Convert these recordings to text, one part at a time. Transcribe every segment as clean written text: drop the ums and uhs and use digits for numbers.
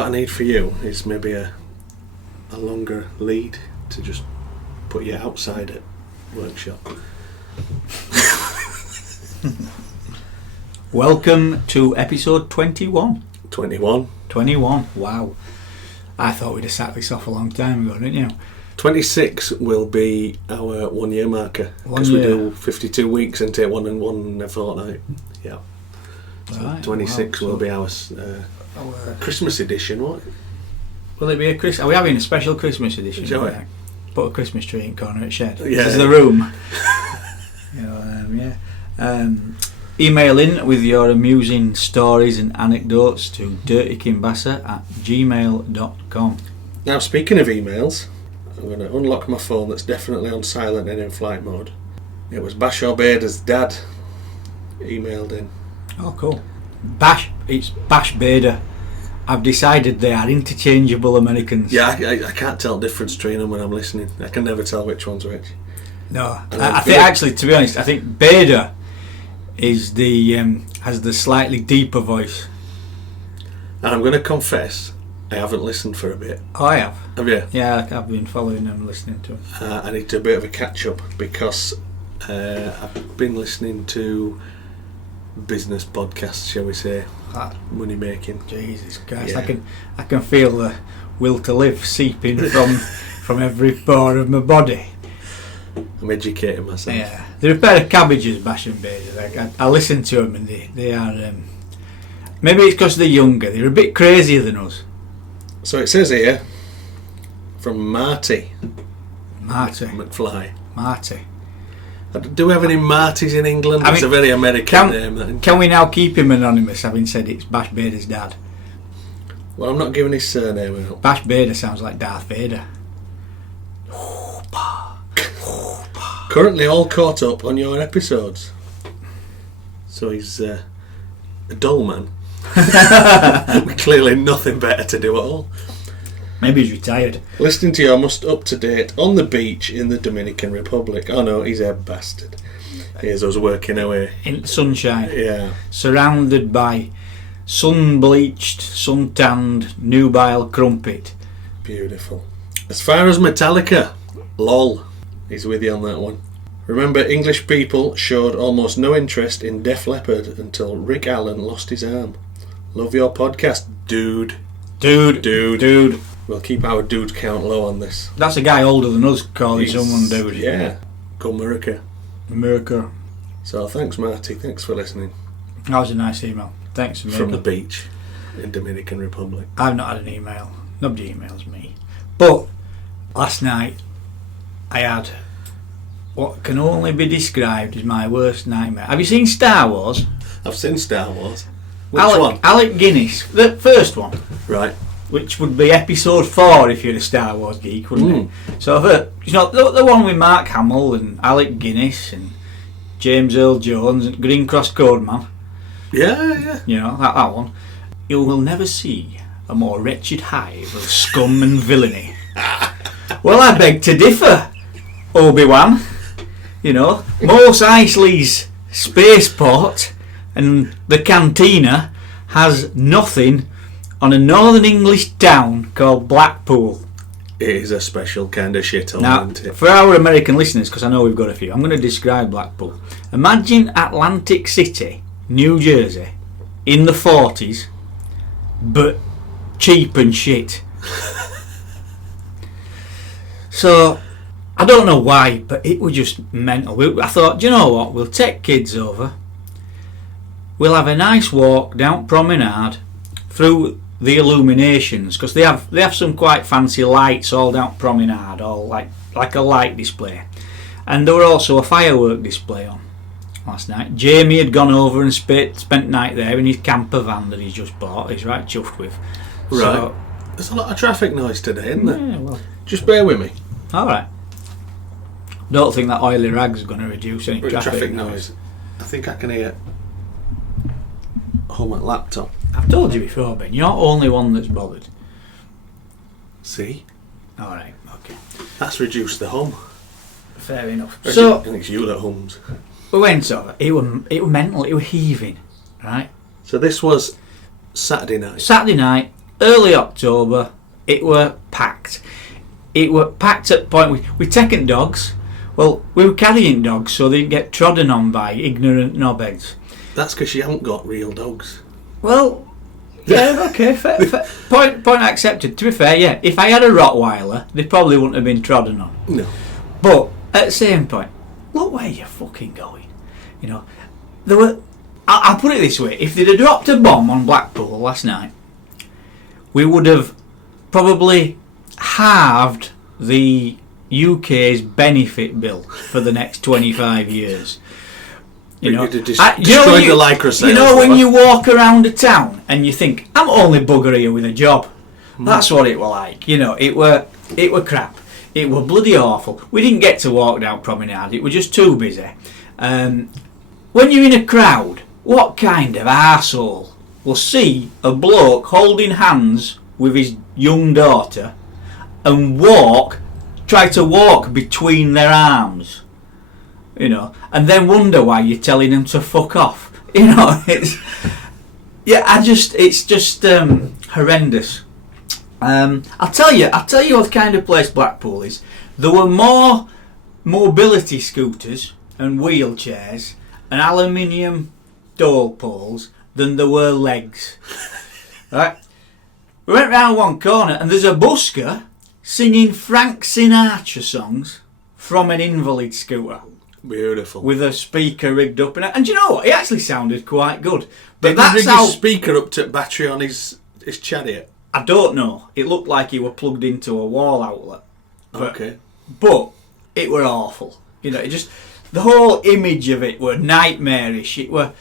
what I need for you is maybe a longer lead to just put you outside at workshop. Welcome to episode 21. 21. 21, wow. I thought we'd have sat this off a long time ago, didn't you? 26 will be our 1 year marker. Because we do 52 weeks and take one in a fortnight. Yeah. So Right, 26 will be our Christmas edition, what? Will it be a Christmas? Are we having a special Christmas edition? Shall we? Put a Christmas tree in corner at shed. Yeah. This is the room. Email in with your amusing stories and anecdotes to dirtykimbasser@gmail.com. Now, speaking of emails, I'm going to unlock my phone that's definitely on silent and in flight mode. It was Bashaw Bader's dad emailed in. Oh, cool. It's Bash Bader. I've decided they are interchangeable Americans. Yeah, I can't tell the difference between them when I'm listening. I can never tell which one's which. No, I think actually, to be honest, I think Bader is has the slightly deeper voice. And I'm going to confess, I haven't listened for a bit. Oh, I have. Have you? Yeah, I've been following them, listening to them. I need to do a bit of a catch up because I've been listening to business podcasts, shall we say, money making. Jesus Christ, Yeah. I can feel the will to live seeping from every pore of my body. I'm educating myself. Yeah, they're a pair of cabbages, Bash and Bader. I listen to them and they are. Maybe it's because they're younger. They're a bit crazier than us. So it says here from Marty McFly. Marty. Do we have any Martys in England? It's a very American name. Can we now keep him anonymous, having said it's Bash Bader's dad? Well, I'm not giving his surname out. Bash Bader sounds like Darth Vader. Currently all caught up on your episodes. So he's a dull man. With clearly nothing better to do at all. Maybe he's retired. Listening to your most up-to-date on the beach in the Dominican Republic. Oh no, he's a bastard. Here's us working away. In sunshine. Yeah. Surrounded by sun-bleached, sun-tanned, nubile crumpet. Beautiful. As far as Metallica, lol. He's with you on that one. Remember, English people showed almost no interest in Def Leppard until Rick Allen lost his arm. Love your podcast, dude. Dude. We'll keep our dude count low on this. That's a guy older than us calling someone dude. Yeah. Go America. So thanks, Marty. Thanks for listening. That was a nice email. Thanks, America. From the beach in Dominican Republic. I've not had an email. Nobody emails me. But last night I had what can only be described as my worst nightmare. Have you seen Star Wars? I've seen Star Wars. Which one? Alec Guinness, the first one. Right. Which would be episode 4 if you're a Star Wars geek, wouldn't it? So the one with Mark Hamill and Alec Guinness and James Earl Jones and Green Cross Code Man. Yeah. You know, that one. You will never see a more wretched hive of scum and villainy. Well, I beg to differ, Obi-Wan. You know, Mos Eisley's spaceport and the cantina has nothing on a northern English town called Blackpool. It is a special kind of shithole, Now, isn't it? for our American listeners, because I know we've got a few, I'm going to describe Blackpool. Imagine Atlantic City, New Jersey, in the 40s, but cheap and shit. So, I don't know why, but it was just mental. I thought, do you know what, we'll take kids over, we'll have a nice walk down Promenade through the illuminations, because they have some quite fancy lights all down Promenade, all like a light display, and there were also a firework display on last night. Jamie had gone over and spent night there in his camper van that he's just bought. He's right chuffed with. Right. So, there's a lot of traffic noise today, isn't there? yeah, well, Just bear with me. all right. Don't think that oily rag's going to reduce any traffic noise. I think I can hear home at laptop. I've told you before, Ben, you're the only one that's bothered. See? Alright, okay. That's reduced the hum. Fair enough. I So, think it's you that hums. we went over. It was mental, it was heaving, right? So this was Saturday night. Saturday night, early October. It were packed. It were packed at the point we'd taken dogs. Well, we were carrying dogs so they didn't get trodden on by ignorant knobheads. That's because you haven't got real dogs. Well, yeah, okay, fair. Point accepted. To be fair, yeah, if I had a Rottweiler, they probably wouldn't have been trodden on. No. But at the same point, look where you're fucking going. You know, there were. I'll put it this way: if they'd have dropped a bomb on Blackpool last night, we would have probably halved the UK's benefit bill for the next 25 years. You know, destroyed the Lycra sales. You know when you walk around a town and you think, I'm only bugger here with a job. That's what it were like. You know, it were crap. It were bloody awful. We didn't get to walk down Promenade. It was just too busy. When you're in a crowd, what kind of arsehole will see a bloke holding hands with his young daughter and try to walk between their arms, you know, and then wonder why you're telling them to fuck off, you know? It's just horrendous. I'll tell you what kind of place Blackpool is. There were more mobility scooters and wheelchairs and aluminium door poles than there were legs. Right? We went round one corner and there's a busker singing Frank Sinatra songs from an invalid scooter. Beautiful. With a speaker rigged up. And you know what? He actually sounded quite good. But Did that's he rig how... his speaker up to battery on his chariot? I don't know. It looked like he were plugged into a wall outlet. Okay. But it were awful. You know, it just... The whole image of it were nightmarish. It were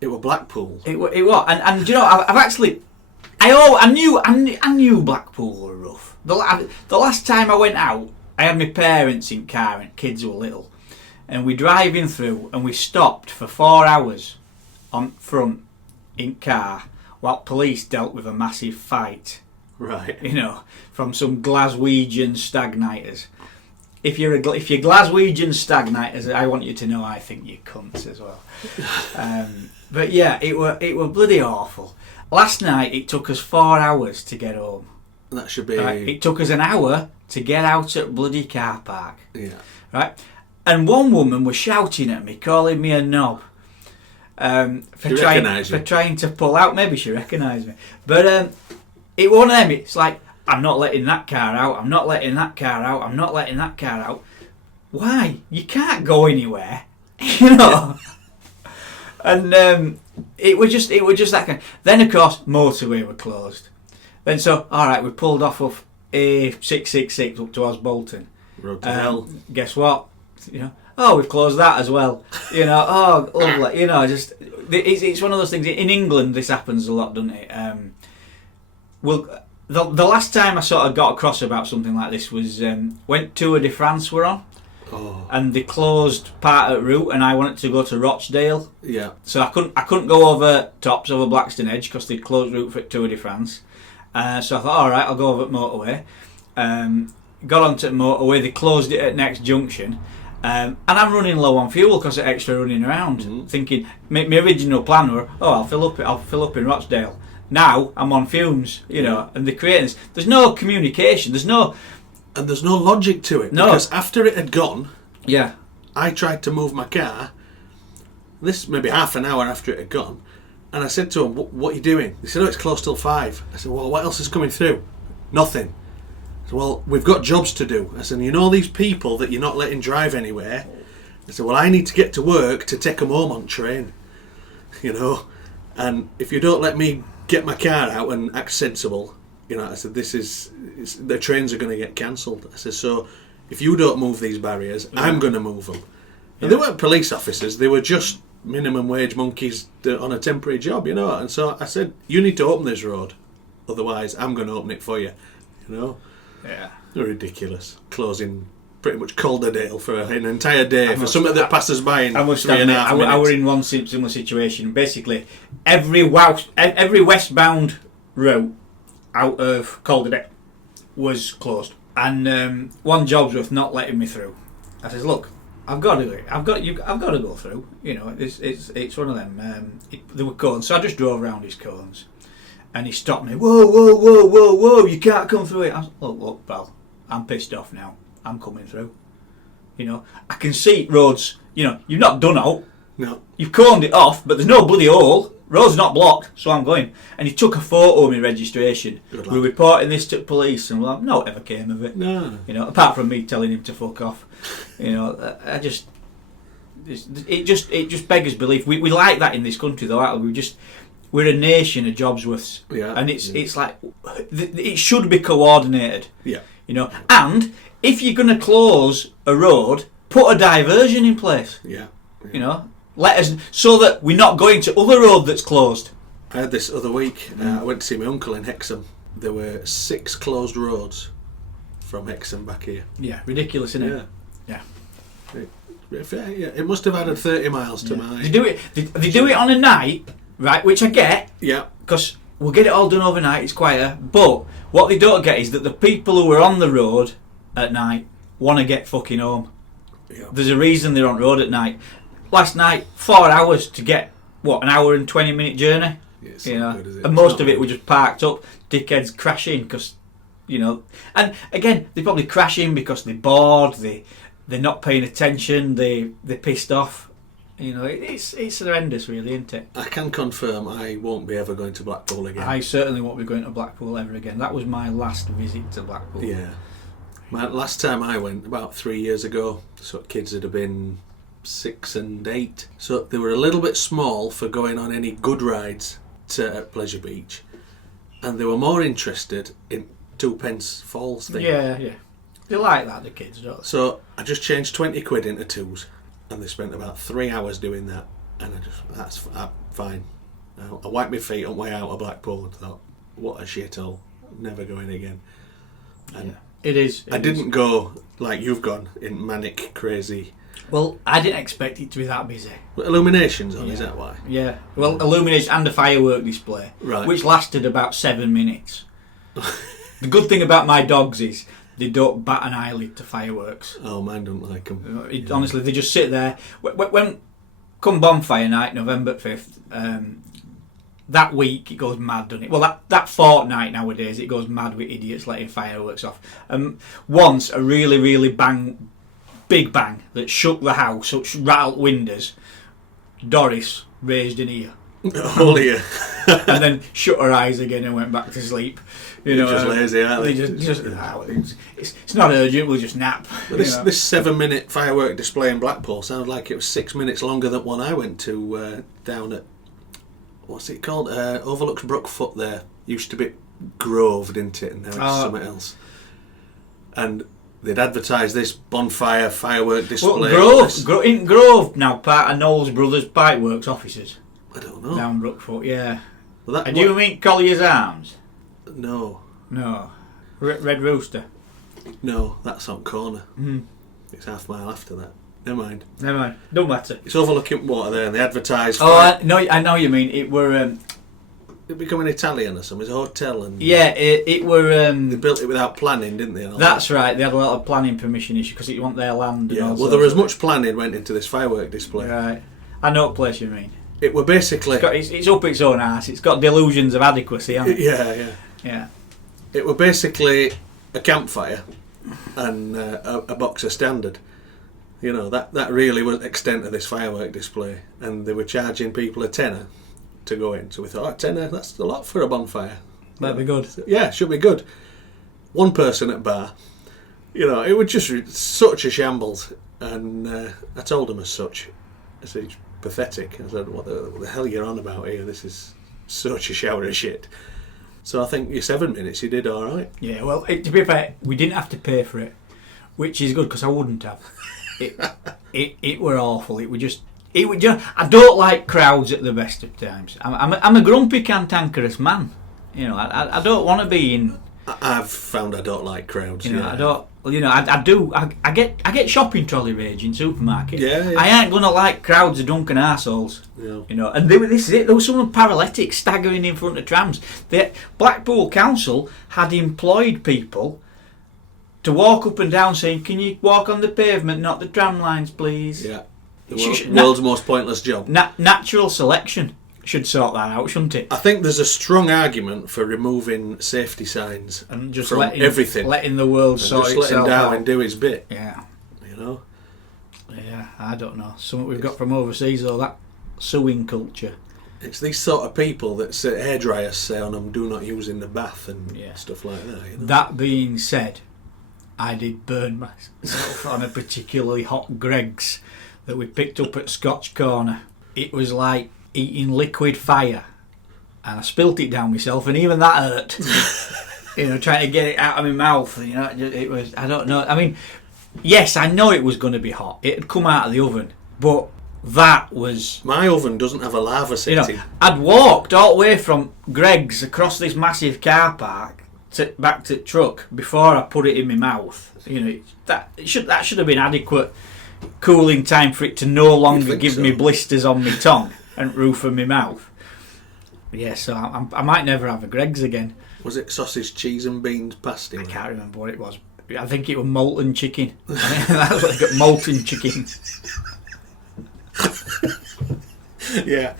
Blackpool. It were. And you know, I've actually... I knew Blackpool were rough. The last time I went out, I had my parents in car and kids were little. And we driving through and we stopped for 4 hours on front in car while police dealt with a massive fight. Right. You know, from some Glaswegian stagnators. If you're Glaswegian stagnators, I want you to know I think you're cunts as well. But yeah, it were bloody awful. Last night it took us 4 hours to get home. That should be... Right? It took us an hour to get out at bloody car park. Yeah. Right? And one woman was shouting at me, calling me a knob. For trying to pull out. Maybe she recognised me. But it wasn't them. It's like, I'm not letting that car out, I'm not letting that car out, I'm not letting that car out. Why? You can't go anywhere. You know? And it was just that kind. Then of course motorway were closed. Then so alright, we pulled off of A666 up to Osbolton. Road to hell. Guess what? You know, oh, we've closed that as well. You know, oh, lovely. You know, just it's one of those things. In England, this happens a lot, doesn't it? The last time I sort of got across about something like this was when Tour de France were on, and they closed part of the route, and I wanted to go to Rochdale. Yeah. So I couldn't go over Blackstone Edge because they'd closed route for Tour de France. So I thought, all right, I'll go over motorway. Got onto the motorway. They closed it at next junction. And I'm running low on fuel because of extra running around, thinking my original plan were, I'll fill up in Rochdale. Now I'm on fumes, you know, and they're creating this. There's no communication. There's no logic to it. No. Because after it had gone, yeah, I tried to move my car. This maybe half an hour after it had gone, and I said to them, "What are you doing?" They said, "Oh, it's closed till 5." I said, "Well, what else is coming through?" Nothing. I said, "Well, we've got jobs to do." I said, "You know these people that you're not letting drive anywhere?" I said, "Well, I need to get to work to take them home on train, you know, and if you don't let me get my car out and act sensible, you know," I said, the trains are going to get cancelled. I said, "So if you don't move these barriers, I'm going to move them." And they weren't police officers, they were just minimum wage monkeys on a temporary job, you know. And so I said, "You need to open this road, otherwise I'm going to open it for you," you know. Yeah. They're ridiculous. Closing pretty much Calderdale for an entire day for something that passes by in 3.5 minutes. I were in one similar situation. Basically, every westbound route out of Calderdale was closed, and one Jobsworth not letting me through. I says, "Look, I've got to do it. I've got to go through. You know, it's one of them." There were cones, so I just drove around his cones. And he stopped me. Whoa, whoa, whoa, whoa, whoa! You can't come through it. I was, look, pal. I'm pissed off now. I'm coming through. You know, I can see roads. You know, you've not done out. No. You've corned it off, but there's no bloody hole. Road's not blocked, so I'm going. And he took a photo of my registration. We're reporting this to police, and well, no ever came of it. No. You know, apart from me telling him to fuck off. You know, it just beggars belief. We like that in this country, though. Aren't we? We're a nation of Jobsworths, and it's like it should be coordinated. Yeah. You know, and if you're going to close a road, put a diversion in place. Yeah. You know, let us so that we're not going to other road that's closed. I had this other week. I went to see my uncle in Hexham. There were 6 closed roads from Hexham back here. Yeah, ridiculous, isn't it? Yeah. It must have added 30 miles to my. They do it on a night, right? Which I get. Yeah. Because we'll get it all done overnight. It's quieter. But what they don't get is that the people who are on the road at night want to get fucking home. Yeah. There's a reason they're on road at night. Last night, 4 hours to get an hour and 20-minute journey. Yeah, you know, good, and most of it were just parked up. Dickheads crashing because, you know, and again they probably crashing because they're bored. They're not paying attention. They're pissed off. You know, it's horrendous, really, isn't it? I can confirm I won't be ever going to Blackpool again. I certainly won't be going to Blackpool ever again. That was my last visit to Blackpool. Yeah. My last time I went, about 3 years ago, so kids would have been 6 and 8. So they were a little bit small for going on any good rides to Pleasure Beach. And they were more interested in Twopence Falls thing. Yeah. They like that, the kids, don't they? So I just changed 20 quid into twos. And they spent about 3 hours doing that. And that's fine. I wiped my feet on the way out of Blackpool and thought, what a shithole. Never going again. And yeah. It is. I didn't go like you've gone in manic, crazy. Well, I didn't expect it to be that busy. Illuminations on, is that why? Yeah. Well, illumination and a firework display, right, which lasted about 7 minutes. The good thing about my dogs is they don't bat an eyelid to fireworks. Oh, mine don't like them. Honestly, they just sit there. When come bonfire night, November 5th, that week it goes mad, doesn't it? Well, that fortnight nowadays it goes mad with idiots letting fireworks off. Once a really, really big bang that shook the house, rattled windows. Doris raised an ear. Oh dear. And then shut her eyes again and went back to sleep. You know, just lazy, aren't they? It's not urgent. We'll just nap. But this 7-minute firework display in Blackpool sounded like it was 6 minutes longer than one I went to down at, what's it called? Overlooks Brookfoot. There used to be Grove, didn't it? And now it's something else. And they'd advertise this bonfire firework display. Well, Grove now part of Knowles Brothers Pipeworks offices. I don't know. Down Brookfoot, yeah. Well, and you mean Collier's Arms? No. Red Rooster? No, that's on corner. It's half a mile after that. Never mind. Don't matter. It's overlooking water there, and they advertise. I know you mean it were. It become an Italian or something. It's a hotel, and it were. They built it without planning, didn't they? That's right. They had a lot of planning permission issues because it want their land. Yeah. Well, there was much planning went into this firework display. Right. I know what place you mean. It were basically. It's up its own arse. It's got delusions of adequacy, hasn't it? Yeah. It were basically a campfire and a boxer standard. You know, that really was the extent of this firework display, and they were charging people a tenner to go in. So we thought, tenner, that's a lot for a bonfire. That'd be good. Yeah, should be good. One person at bar. You know, it was just such a shambles, and I told him as such. I said, it's pathetic. I said, what the hell you're on about here? This is such a shower of shit. So I think your 7 minutes, you did all right. Yeah, well, to be fair, we didn't have to pay for it, which is good because I wouldn't have. It were awful. It would I don't like crowds at the best of times. I'm a grumpy cantankerous man. You know, I don't want to be in. I've found I don't like crowds. You know, I don't. Well, you know, I do. I get shopping trolley rage in supermarket. Yeah. I ain't gonna like crowds of drunken arseholes. Yeah. You know, and this is it. There was someone paralytic staggering in front of trams. The Blackpool Council had employed people to walk up and down saying, "Can you walk on the pavement, not the tram lines, please?" Yeah. The world's most pointless job. Natural selection. should sort that out, shouldn't it? I think there's a strong argument for removing safety signs And just from everything. letting the world And sort just itself letting out. Darwin do his bit. Yeah. You know? Yeah, I don't know. Something we've got from overseas, though, that suing culture. It's these sort of people that say hairdryers say on them, do not use in the bath and stuff like that. You know? That being said, I did burn myself on a particularly hot Greggs that we picked up at Scotch Corner. It was like eating liquid fire, and I spilt it down myself, and even that hurt. Trying to get it out of my mouth. It was. I don't know. I mean, yes, I know it was going to be hot. It had come out of the oven, but that was. My oven doesn't have a lava setting. I'd walked all the way from Greggs across this massive car park back to the truck before I put it in my mouth. That should have been adequate cooling time for it to no longer give me blisters on my tongue and roof of my mouth. Yeah, so I might never have a Greggs again. Was it sausage, cheese and beans pasty? I can't remember what it was. I think it was molten chicken. That's what they got, molten chicken. Yeah.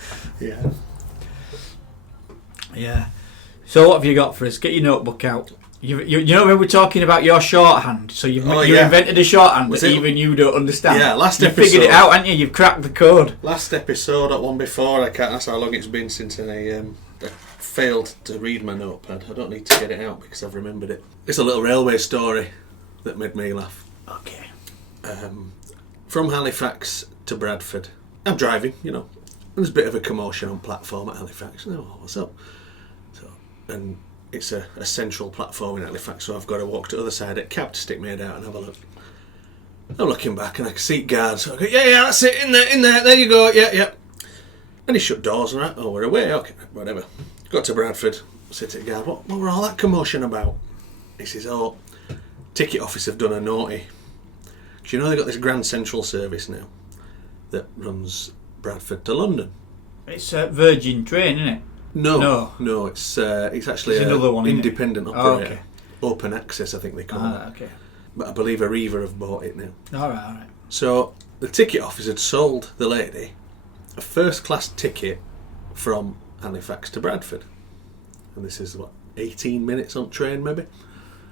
So what have you got for us? Get your notebook out. You know when we're talking about your shorthand, so you've invented a shorthand that even you don't understand. Yeah, last you episode. Figured it out, haven't you? You've cracked the code. Last episode, that one before, that's how long it's been since I failed to read my notepad. I don't need to get it out because I've remembered it. It's a little railway story that made me laugh. Okay. From Halifax to Bradford. I'm driving, There's a bit of a commotion on platform at Halifax. Oh, what's up? And it's a central platform in Halifax, so I've got to walk to the other side of the cab to stick my head out and have a look. I'm looking back and I can see guards. I go, yeah, that's it, in there you go, yeah. And he shut doors and that. Oh, we're away, okay, whatever. Got to Bradford, sit at the guard. What were all that commotion about? He says, ticket office have done a naughty. Do you know they've got this Grand Central service now that runs Bradford to London? It's a Virgin train, isn't it? No, it's actually another one, independent operator. Okay. Open access, I think they call it. Okay. But I believe Arriva have bought it now. All right. So the ticket office had sold the lady a first-class ticket from Halifax to Bradford. And this is, 18 minutes on train maybe?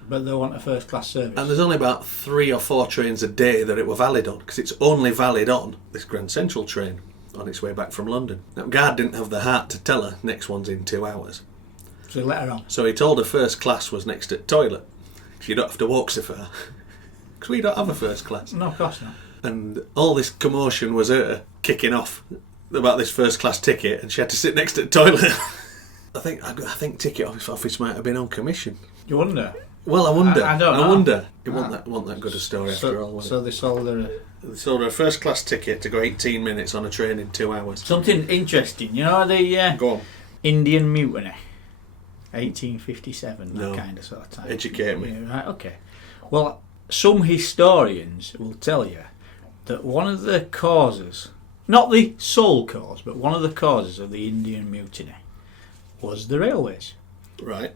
But they want a first-class service. And there's only about 3 or 4 trains a day that it were valid on, because it's only valid on this Grand Central train on its way back from London. Now, guard didn't have the heart to tell her next one's in 2 hours. So he let her on. So he told her first class was next to the toilet. You don't have to walk so far. Because we don't have a first class. No, of course not. And all this commotion was her kicking off about this first class ticket, and she had to sit next to the toilet. I think ticket office might have been on commission. You wonder? Well, I wonder. I don't know. I wonder. It wasn't that good a story after all. So they sold her They sold her a first class ticket to go 18 minutes on a train in 2 hours. something interesting. You know the Go on. Indian Mutiny, 1857. No. That kind of sort of time. Educate me. Yeah, right. Okay. Well, some historians will tell you that one of the causes, not the sole cause, but one of the causes of the Indian Mutiny was the railways. Right.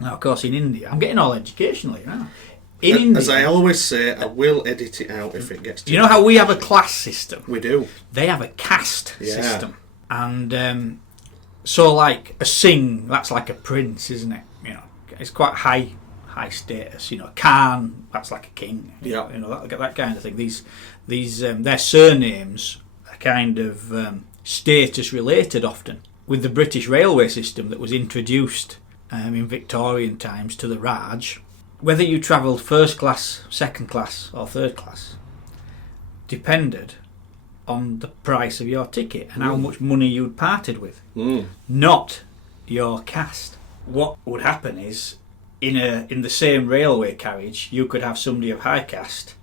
Now, of course, in India, I'm getting all educational here now. In India, as I always say, I will edit it out if it gets too you know how we have a class system? We do. They have a caste Yeah. system. And so, like, a Singh, that's like a prince, isn't it? It's quite high status. Khan, that's like a king. Yeah. That kind of thing. These their surnames are kind of status related often. With the British railway system that was introduced in Victorian times to the Raj, whether you travelled first class, second class or third class depended on the price of your ticket and how much money you'd parted with, not your caste. What would happen is in the same railway carriage you could have somebody of high caste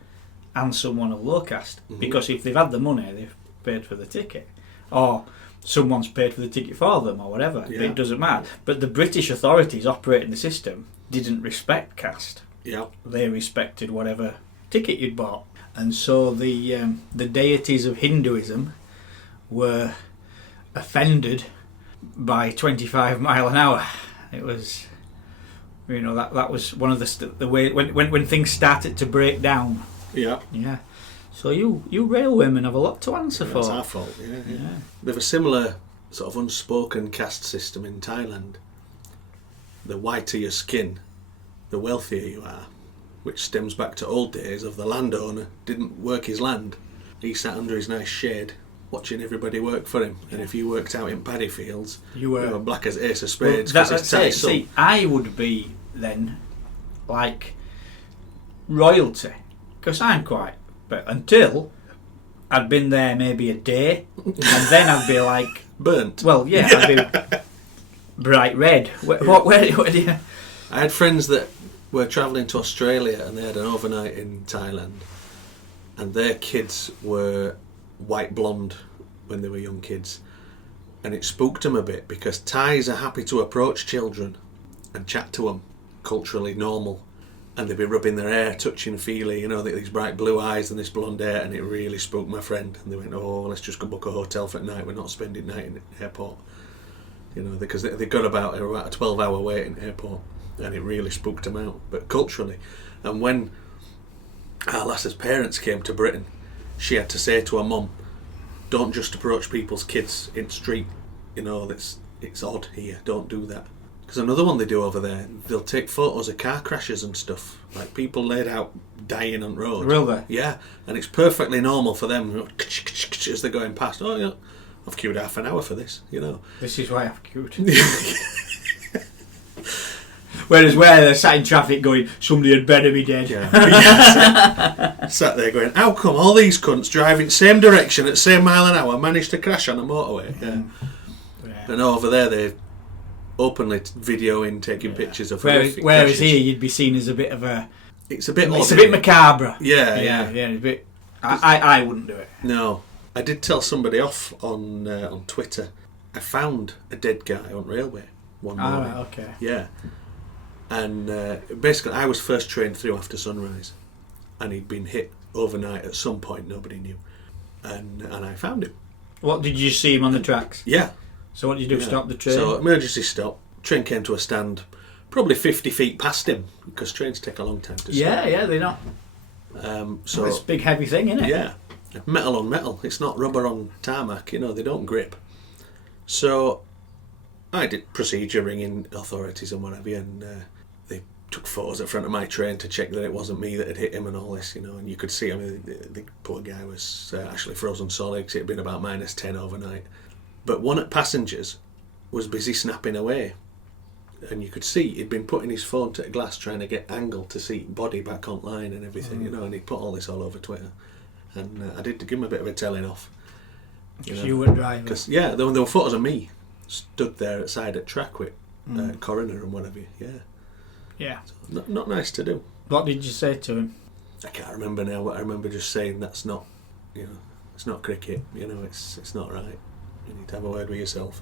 and someone of low caste, because if they've had the money they've paid for the ticket, or someone's paid for the ticket for them or whatever. Yeah. It doesn't matter. But the British authorities operating the system didn't respect caste. Yeah. They respected whatever ticket you'd bought. And so the deities of Hinduism were offended by 25 mile an hour. It was, that was one of the way when things started to break down. Yeah. Yeah. So you railwaymen have a lot to answer for. It's our fault. Yeah. They have a similar sort of unspoken caste system in Thailand. The whiter your skin, the wealthier you are, which stems back to old days of the landowner didn't work his land. He sat under his nice shade watching everybody work for him, and if you worked out in paddy fields, you were black as ace of spades. Well, that's it. See, I would be then like royalty, because I'm quite, but until I'd been there maybe a day, and then I'd be like burnt. Well, yeah, I'd be bright red. Where do you? I had friends that were travelling to Australia, and they had an overnight in Thailand, and their kids were white blonde when they were young kids, and it spooked them a bit, because Thais are happy to approach children and chat to them, culturally normal, and they'd be rubbing their hair, touching feely, these bright blue eyes and this blonde hair, and it really spooked my friend. And they went, oh, let's just go book a hotel for tonight, we're not spending night in the airport, because they got about a 12-hour wait in the airport, and it really spooked them out. But culturally, and when our lass's parents came to Britain, she had to say to her mum, don't just approach people's kids in the street, it's odd here, don't do that. Because another one they do over there, they'll take photos of car crashes and stuff, like people laid out dying on the road. Really? Yeah, and it's perfectly normal for them, as they're going past, oh yeah, I've queued half an hour for this, This is why I've queued. Whereas where they're sat in traffic going, somebody had better be dead. Yeah. Sat there going, how come all these cunts driving same direction at same mile an hour managed to crash on a motorway? Yeah. And over there they're openly videoing, taking pictures of horrific whereas crashes. here you'd be seen as a bit of a... It's a bit macabre. Yeah. A bit... I wouldn't do it. No. I did tell somebody off on Twitter. I found a dead guy on railway one morning. Right, okay. Yeah. And basically I was first train through after sunrise, and he'd been hit overnight at some point, nobody knew, and I found him. What, did you see him on the tracks? Yeah. So what did you do, stop the train? So emergency stop, train came to a stand probably 50 feet past him, because trains take a long time to stop. Yeah, they're not. So it's a big heavy thing, isn't it? Yeah, metal on metal, it's not rubber on tarmac, they don't grip. So I did procedure, ringing authorities and whatever, and they took photos at front of my train to check that it wasn't me that had hit him and all this, and you could see, the poor guy was actually frozen solid, because it had been about -10 overnight. But one at passengers was busy snapping away, and you could see he'd been putting his phone to a glass trying to get angle to see body back online and everything, and he put all this all over Twitter, and I did give him a bit of a telling off. Because you weren't driving. There were photos of me stood there outside at track with coroner and whatever. Yeah. So not nice to do. What did you say to him? I can't remember now, but I remember just saying that's not, it's not cricket. It's not right. You need to have a word with yourself.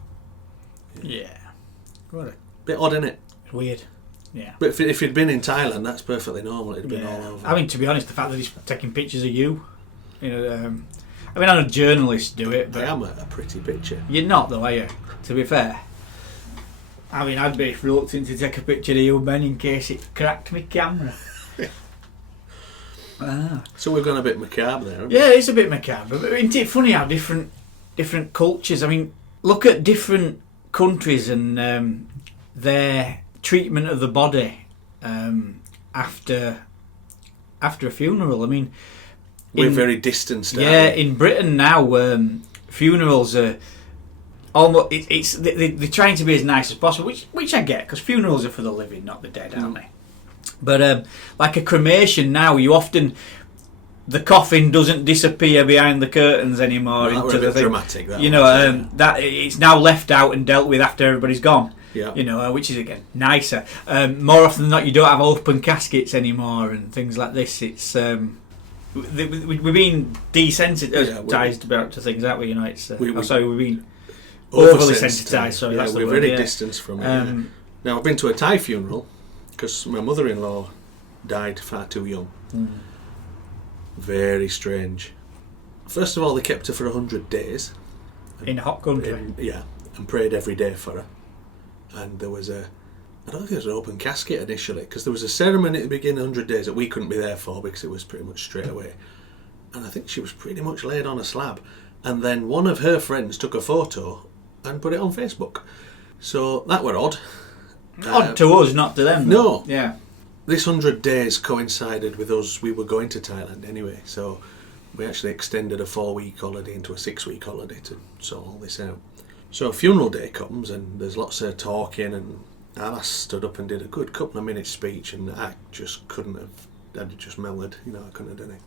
Yeah. What a bit odd, isn't it? It's weird. Yeah. But if you'd been in Thailand, that's perfectly normal. It'd have been all over. I mean, to be honest, the fact that he's taking pictures of you, I know journalists do it, but I am a pretty picture. You're not, though, are you? To be fair. I mean, I'd be reluctant to take a picture of you, Ben, in case it cracked my camera. So we've gone a bit macabre there, haven't we? Yeah, it's a bit macabre. But isn't it funny how different cultures... I mean, look at different countries and their treatment of the body after a funeral. I mean... We're very distanced. Yeah, in Britain now, funerals are... almost they're trying to be as nice as possible, which I get, because funerals are for the living, not the dead, aren't they? But like a cremation now, the coffin doesn't disappear behind the curtains anymore. Well, into a the bit thing. dramatic. That it's now left out and dealt with after everybody's gone. Yeah. Which is again nicer. More often than not, you don't have open caskets anymore and things like this. It's we're being desensitised about to things, aren't we? We're being overly sensitised. Sorry, that's the we're word. very distanced from it. Now I've been to a Thai funeral because my mother-in-law died far too young. Very strange. First of all, they kept her for 100 days in a hot country. And prayed every day for her. And there was I don't think there was an open casket initially, because there was a ceremony at the beginning of 100 days that we couldn't be there for because it was pretty much straight away. And I think she was pretty much laid on a slab. And then one of her friends took a photo and put it on Facebook. So that were odd. Odd to us, not to them. No. Yeah. This 100 days coincided with us. We were going to Thailand anyway, so we actually extended a 4-week holiday into a 6-week holiday to sort all this out. So funeral day comes and there's lots of talking, and Alice stood up and did a good couple of minutes speech, and I just couldn't have. I'd just melted, I couldn't have done it.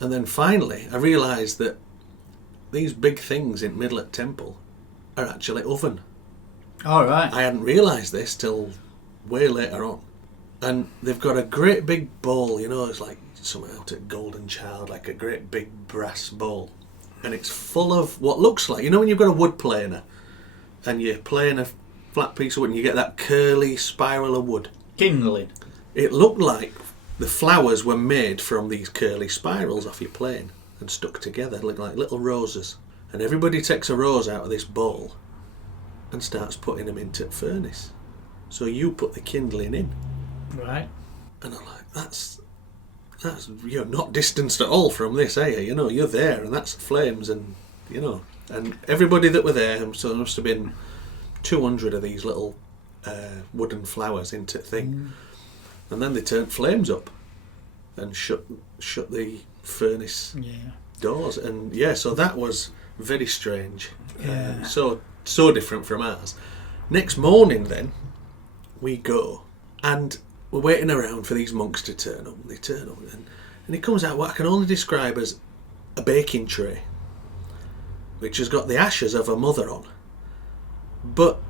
And then finally, I realised that these big things in middle at Temple are actually oven. All right. I hadn't realised this till way later on. And they've got a great big bowl, it's like something out at Golden Child, like a great big brass bowl. And it's full of what looks like, when you've got a wood planer and you're playing a flat piece of wood and you get that curly spiral of wood. Kindling. It looked like the flowers were made from these curly spirals off your plane and stuck together, look like little roses. And everybody takes a rose out of this bowl and starts putting them into the furnace. So you put the kindling in. Right. And I'm like, that's you're not distanced at all from this, are you? You're there, and that's flames, and and everybody that were there, so there must have been 200 of these little wooden flowers into the thing, and then they turned flames up and shut the furnace doors, and so that was very strange. So different from ours. Next morning, then we go, and we're waiting around for these monks to turn up. They turn up, and it comes out what I can only describe as a baking tray, which has got the ashes of a mother on. But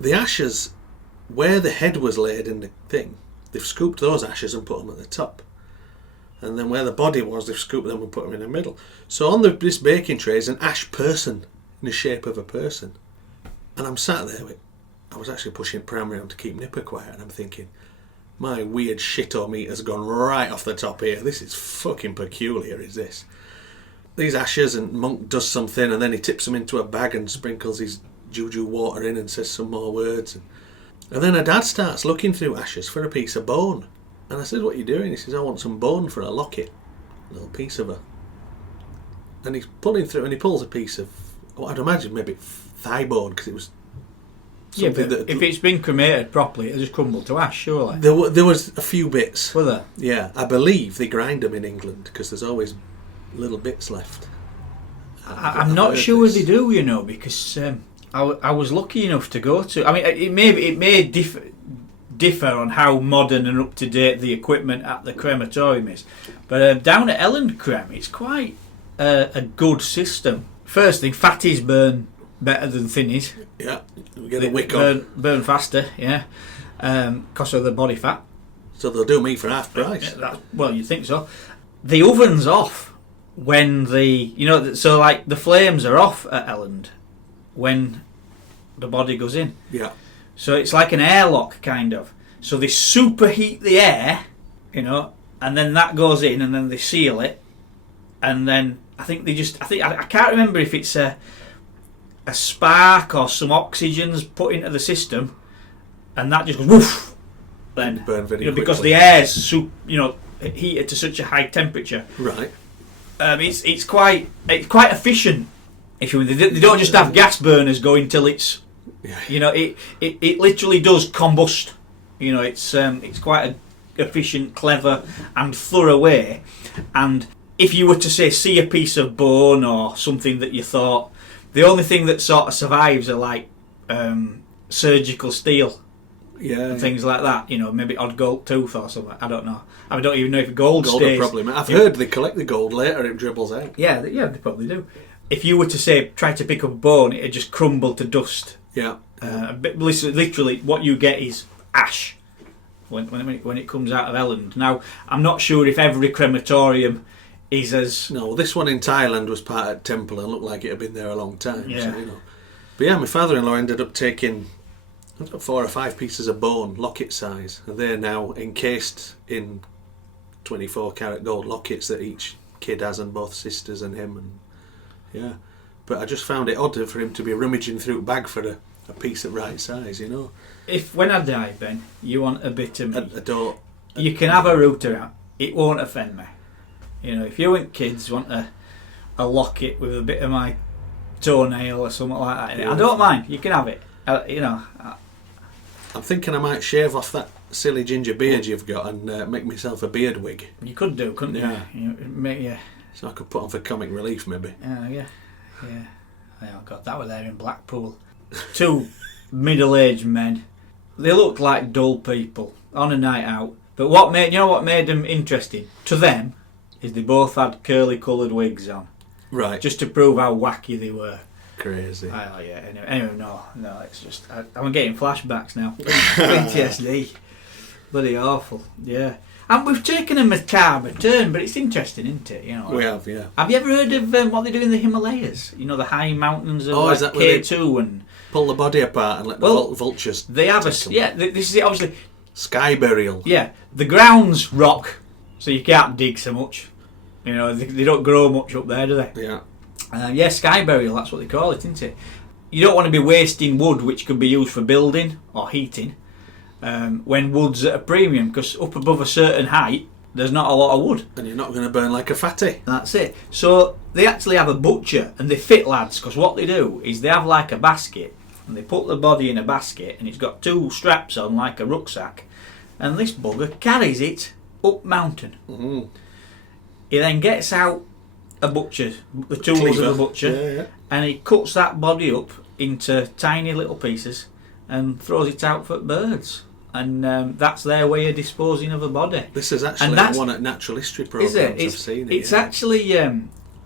the ashes, where the head was laid in the thing, they've scooped those ashes and put them at the top. And then where the body was, they've scooped them and put them in the middle. So on this baking tray is an ash person in the shape of a person. And I'm sat there I was actually pushing pram around to keep Nipper quiet, and I'm thinking, my weird shit-o-meter's gone right off the top here. This is fucking peculiar, is this? These ashes, and Monk does something, and then he tips them into a bag and sprinkles his juju water in and says some more words. And then her dad starts looking through ashes for a piece of bone. And I said, what are you doing? He says, I want some bone for a locket. A little piece of her. And he's pulling through, and he pulls a piece of, I'd imagine maybe thigh bone, because it was something that... if it's been cremated properly, it'll just crumble to ash, surely. There was a few bits. Were there? Yeah, I believe they grind them in England, because there's always little bits left. I'm not sure they do, because I was lucky enough to go to... I mean, it may differ on how modern and up to date the equipment at the crematorium is, but down at Elland Crem, it's quite a good system. First thing, fatties burn better than thinnies. Yeah, we get a wick on. Burn faster, yeah, because of the body fat. So they'll do me for half price. Well, you think so. The oven's off when so like the flames are off at Elland when the body goes in. Yeah. So it's like an airlock, kind of. So they superheat the air, and then that goes in, and then they seal it, and then I can't remember if it's a spark or some oxygen's put into the system, and that just goes woof. Then burn very because the air's heated to such a high temperature. Right. It's quite efficient. If they don't just have gas burners going till it's. Yeah. It literally does combust. It's quite an efficient, clever and thorough way. And if you were to see a piece of bone or something that you thought, the only thing that sort of survives are like surgical steel. Yeah. And things like that. Maybe odd gold tooth or something. I don't know. I don't even know if gold stays. Probably. I've heard they collect the gold later, it dribbles out. Yeah, they probably do. If you were to try to pick up a bone, it'd just crumble to dust. Yeah. Literally, what you get is ash when it comes out of Elland. Now, I'm not sure if every crematorium is as... No, this one in Thailand was part of Temple and looked like it had been there a long time. Yeah. So, But yeah, my father-in-law ended up taking 4 or 5 pieces of bone, locket size, and they're now encased in 24 karat gold lockets that each kid has, and both sisters and him. And yeah, but I just found it odd for him to be rummaging through a bag for a piece of right size, If when I die, Ben, you want a bit of me, I don't. You can have a router out. It won't offend me. If you and kids want a locket with a bit of my toenail or something like that in it. I don't mind. You can have it. I'm thinking I might shave off that silly ginger beard you've got and make myself a beard wig. You could do, couldn't you? Yeah. So I could put on for comic relief, maybe. Yeah. Oh God, that were there in Blackpool. 2 middle-aged men. They looked like dull people on a night out. But what made them interesting to them is they both had curly coloured wigs on. Right. Just to prove how wacky they were. Crazy. Oh yeah. Anyway, no. It's just I'm getting flashbacks now. PTSD. Bloody awful. Yeah. And we've taken a macabre turn, but it's interesting, isn't it? We have, yeah. Have you ever heard of what they do in the Himalayas? The high mountains of is that K2 and pull the body apart and let the vultures. They have this is it, obviously. Sky burial. Yeah, the ground's rock, so you can't dig so much. They don't grow much up there, do they? Yeah. Sky burial. That's what they call it, isn't it? You don't want to be wasting wood, which could be used for building or heating. When wood's at a premium, because up above a certain height there's not a lot of wood and you're not going to burn like a fatty. That's it. So they actually have a butcher, and they fit lads, because what they do is they have like a basket and they put the body in a basket and it's got 2 straps on like a rucksack, and this bugger carries it up mountain. He then gets out the tools of a butcher, and he cuts that body up into tiny little pieces and throws it out for birds. And that's their way of disposing of a body. This is actually one at Natural History Programmes. I've seen it. It's actually,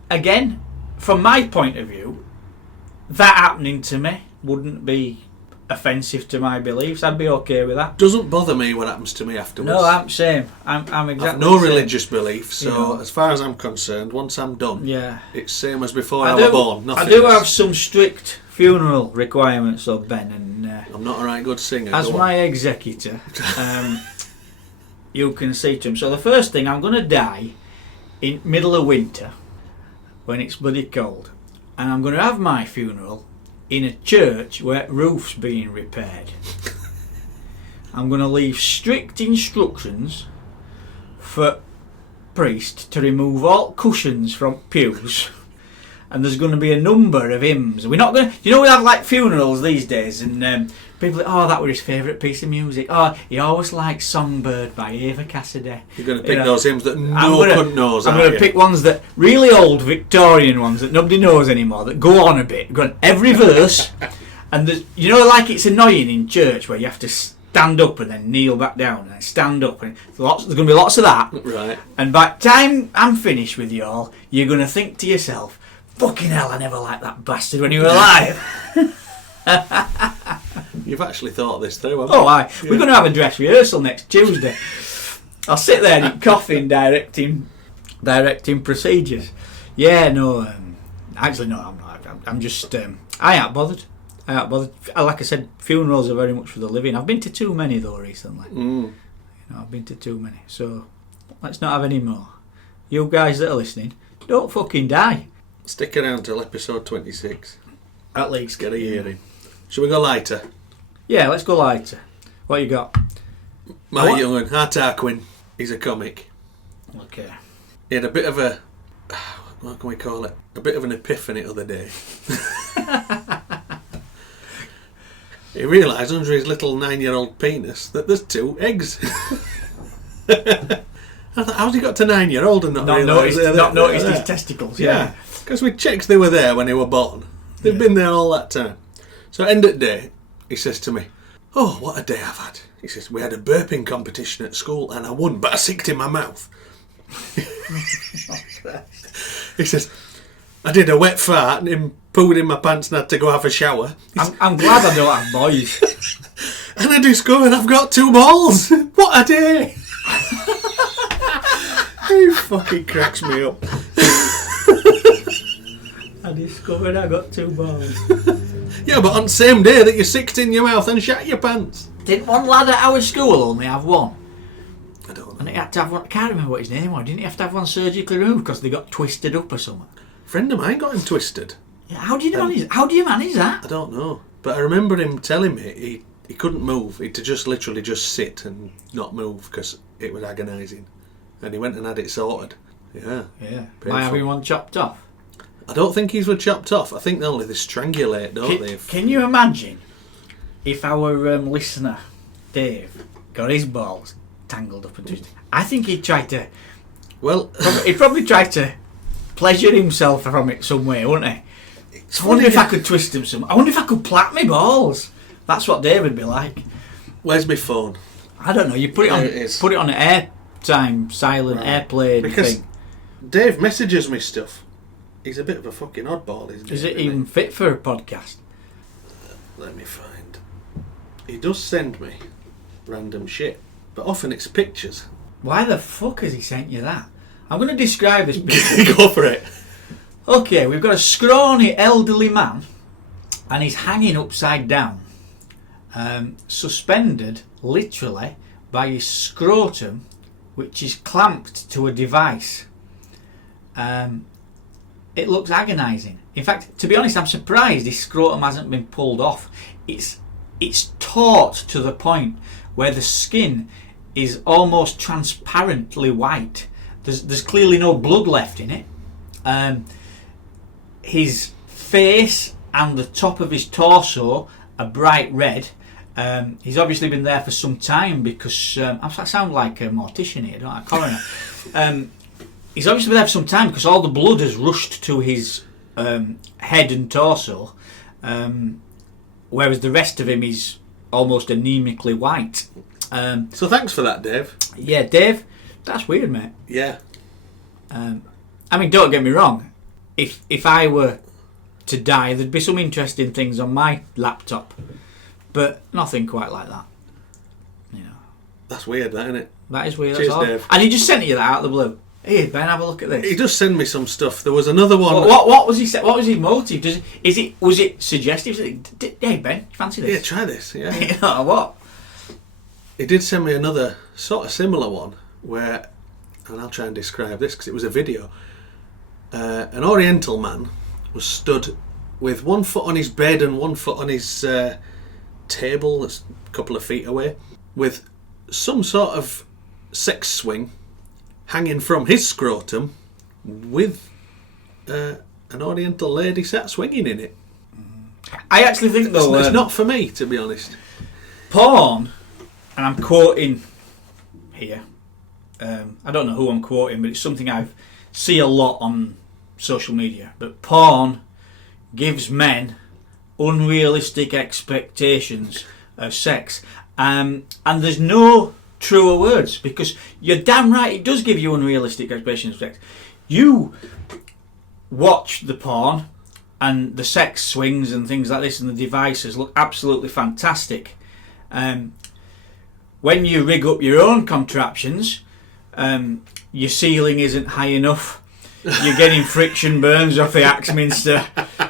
again, from my point of view, that happening to me wouldn't be offensive to my beliefs. I'd be okay with that. Doesn't bother me what happens to me afterwards. No, I'm same. I'm exactly. I've no religious belief, so as far as I'm concerned, once I'm done, it's same as before I was born. I do have some strict funeral requirements of Ben, and I'm not a right good singer. As my executor, you can see to him. So the first thing, I'm going to die in middle of winter when it's bloody cold, and I'm going to have my funeral in a church where roof's being repaired. I'm going to leave strict instructions for priest to remove all cushions from pews. And there's going to be a number of hymns. We're not going to... we have like funerals these days, and people are like, that was his favourite piece of music. He always liked Songbird by Ava Cassidy. You're going to pick those hymns that one knows, I'm going to pick ones that, really old Victorian ones that nobody knows anymore, that go on a bit, go on every verse. And there's, like it's annoying in church where you have to stand up and then kneel back down and then stand up. And there's going to be lots of that. Right. And by the time I'm finished with you all, you're going to think to yourself, fucking hell, I never liked that bastard when he was alive. You've actually thought this through, haven't you? We're going to have a dress rehearsal next Tuesday. I'll sit there and eat coffee and directing procedures. Yeah, no, actually no, I'm not. I'm just, I ain't bothered. Like I said, funerals are very much for the living. I've been to too many though recently. I've been to too many. So let's not have any more. You guys that are listening, don't fucking die. Stick around till episode 26. At least. Get a hearing. Shall we go lighter? Yeah, let's go lighter. What you got? My young'un, Tarquin. He's a comic. Okay. He had a bit of a... What can we call it? A bit of an epiphany the other day. He realised under his little 9-year-old penis that there's 2 eggs. I thought, how's he got to 9-year-old and not noticed his testicles? Yeah. Because we checked they were there when he were born. They've been there all that time. So end of the day, he says to me, "Oh, what a day I've had." He says, "We had a burping competition at school and I won, but I sicked in my mouth." He says, "I did a wet fart and pooed in my pants and had to go have a shower." I'm glad I don't have boys. And I discovered I've got 2 balls. What a day. He fucking cracks me up. I discovered I got 2 balls. Yeah, but on the same day that you sicked in your mouth and shat your pants. Didn't one lad at our school only have one? I don't know. And he had to have one, I can't remember what his name was. Didn't he have to have one surgically removed because they got twisted up or something? A friend of mine got him twisted. Yeah, how do you manage that? I don't know. But I remember him telling me he couldn't move. He had to just literally just sit and not move because it was agonising. And he went and had it sorted. Yeah. Yeah. By having one chopped off? I don't think his were chopped off. I think they only strangulate, don't they? Can you imagine if our listener, Dave, got his balls tangled up and twisted? I think he'd try to... Well... he'd probably try to pleasure himself from it some way, wouldn't he? I wonder if I could twist him some... I wonder if I could plait my balls. That's what Dave would be like. Where's my phone? I don't know. You put it on. Put it on an airtime, silent, airplane because thing. Dave messages me stuff. He's a bit of a fucking oddball, isn't he? Is it even fit for a podcast? Let me find. He does send me random shit, but often it's pictures. Why the fuck has he sent you that? I'm going to describe this picture. Go for it. Okay, we've got a scrawny elderly man, and he's hanging upside down, suspended literally by his scrotum, which is clamped to a device. It looks agonising. In fact, to be honest, I'm surprised his scrotum hasn't been pulled off. It's taut to the point where the skin is almost transparently white. There's clearly no blood left in it. His face and the top of his torso are bright red. He's obviously been there for some time because I sound like a mortician here, don't I? Coroner. He's obviously been there for some time because all the blood has rushed to his head and torso, whereas the rest of him is almost anemically white. So thanks for that, Dave. Yeah, Dave, that's weird, mate. Yeah. I mean, don't get me wrong. If I were to die, there'd be some interesting things on my laptop, but nothing quite like that. You know. That's weird, that, isn't it? That is weird. Cheers, that's all. Dave. And he just sent you that out of the blue. Here, Ben, have a look at this. He does send me some stuff. There was another one. What was he? What was his motive? Was it suggestive? Hey, Ben, fancy this? Yeah, try this. Yeah. You know what? He did send me another sort of similar one where, and I'll try and describe this because it was a video. An Oriental man was stood with one foot on his bed and one foot on his table that's a couple of feet away, with some sort of sex swing hanging from his scrotum, with an Oriental lady sat swinging in it. I actually think though it's not for me, to be honest. Porn, and I'm quoting here. I don't know who I'm quoting, but it's something I see a lot on social media. But porn gives men unrealistic expectations of sex, and there's no truer words, because you're damn right it does give you unrealistic expectations of sex. You watch the porn and the sex swings and things like this, and the devices look absolutely fantastic. When you rig up your own contraptions, your ceiling isn't high enough. You're getting friction burns off the Axminster.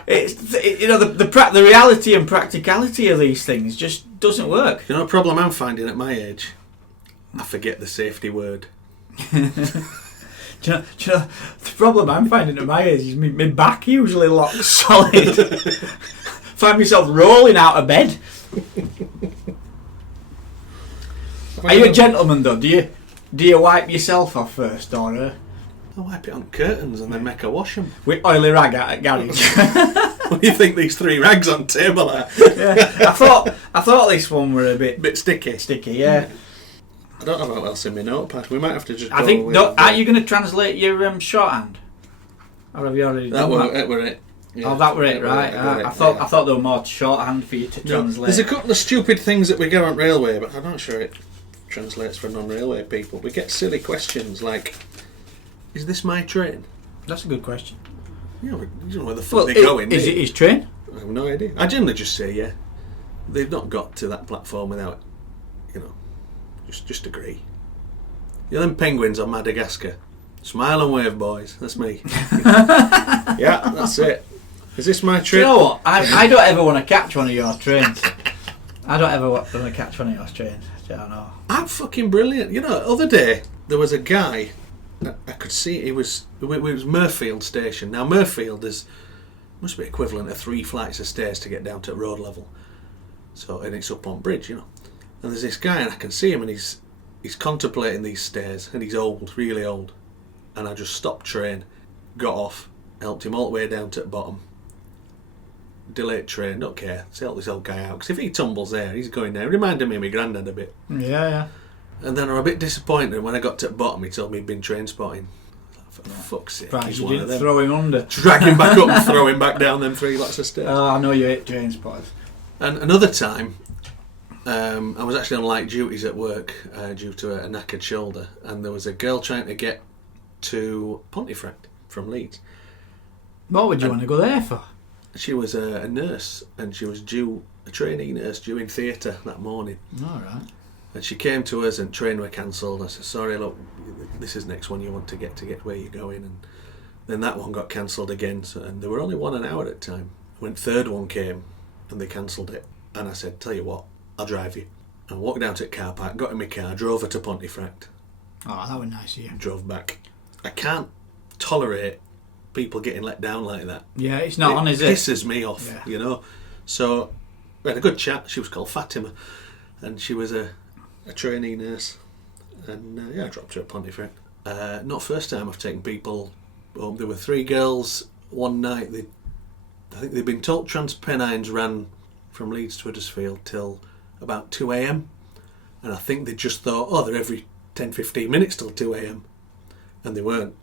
The reality and practicality of these things just doesn't work. You know, a problem I'm finding at my age, I forget the safety word. Do you know, the problem I'm finding at my age is my back usually locks solid. Find myself rolling out of bed. Are you a gentleman though? Do you wipe yourself off first, or I wipe it on curtains and then make her wash them. with oily rag out at garage? What do you think these 3 rags on table are? Yeah, I thought this one were a bit sticky. sticky. Yeah. I don't know what else in my notepad. We might have to just. I think. Aren't you going to translate your shorthand? Or have you already done that? That were it. Yeah. Oh, that were it, right? I thought there were more shorthand for you to translate. There's a couple of stupid things that we get on railway, but I'm not sure it translates for non-railway people. We get silly questions like, "Is this my train?" That's a good question. Yeah, you don't know where the fuck they're going. Is it his train? I have no idea. I generally just say yeah. They've not got to that platform without, just agree. You know them penguins on Madagascar? Smile and wave, boys. That's me. Yeah, that's it. Is this my train? Do you know what? I don't ever want to catch one of your trains. I don't ever want to catch one of your trains. I don't know. I'm fucking brilliant. You know, the other day there was a guy. I could see it was Murfield Station. Now Murfield must be equivalent to 3 flights of stairs to get down to road level. So, and it's up on bridge, And there's this guy, and I can see him, and he's contemplating these stairs, and he's old, really old. And I just stopped train, got off, helped him all the way down to the bottom. Delayed train, don't care. Let's help this old guy out. Because if he tumbles there, he's going there. Reminded me of my granddad a bit. Yeah. And then I'm a bit disappointed when I got to the bottom. He told me he'd been train spotting. For fuck's sake, Right, he's you one of didn't them. throw him under. Drag him back up and throw him back down them 3 lots of stairs. Oh, I know you hate train spotters. And another time, I was actually on light duties at work due to a knackered shoulder, and there was a girl trying to get to Pontefract from Leeds. What would you want to go there for? She was a nurse, and she was a trainee nurse due in theatre that morning. All right. And she came to us and train were cancelled. I said, sorry, look, this is the next one you want to get where you're going. And then that one got cancelled again. So, and there were only 1 an hour at the time. When third one came and they cancelled it. And I said, tell you what, I'll drive you. And walked down to the car park, got in my car, drove her to Pontefract. Oh, that was nice of you. Drove back. I can't tolerate people getting let down like that. Yeah, it's not on, is it? It pisses me off, you know. So we had a good chat. She was called Fatima. And she was a trainee nurse, and I dropped her at Pontefract. Not first time I've taken people home. There were 3 girls one night. I think they'd been told TransPennines ran from Leeds to Huddersfield till about 2 a.m. and I think they just thought, oh, they're every 10-15 minutes till 2 a.m. and they weren't,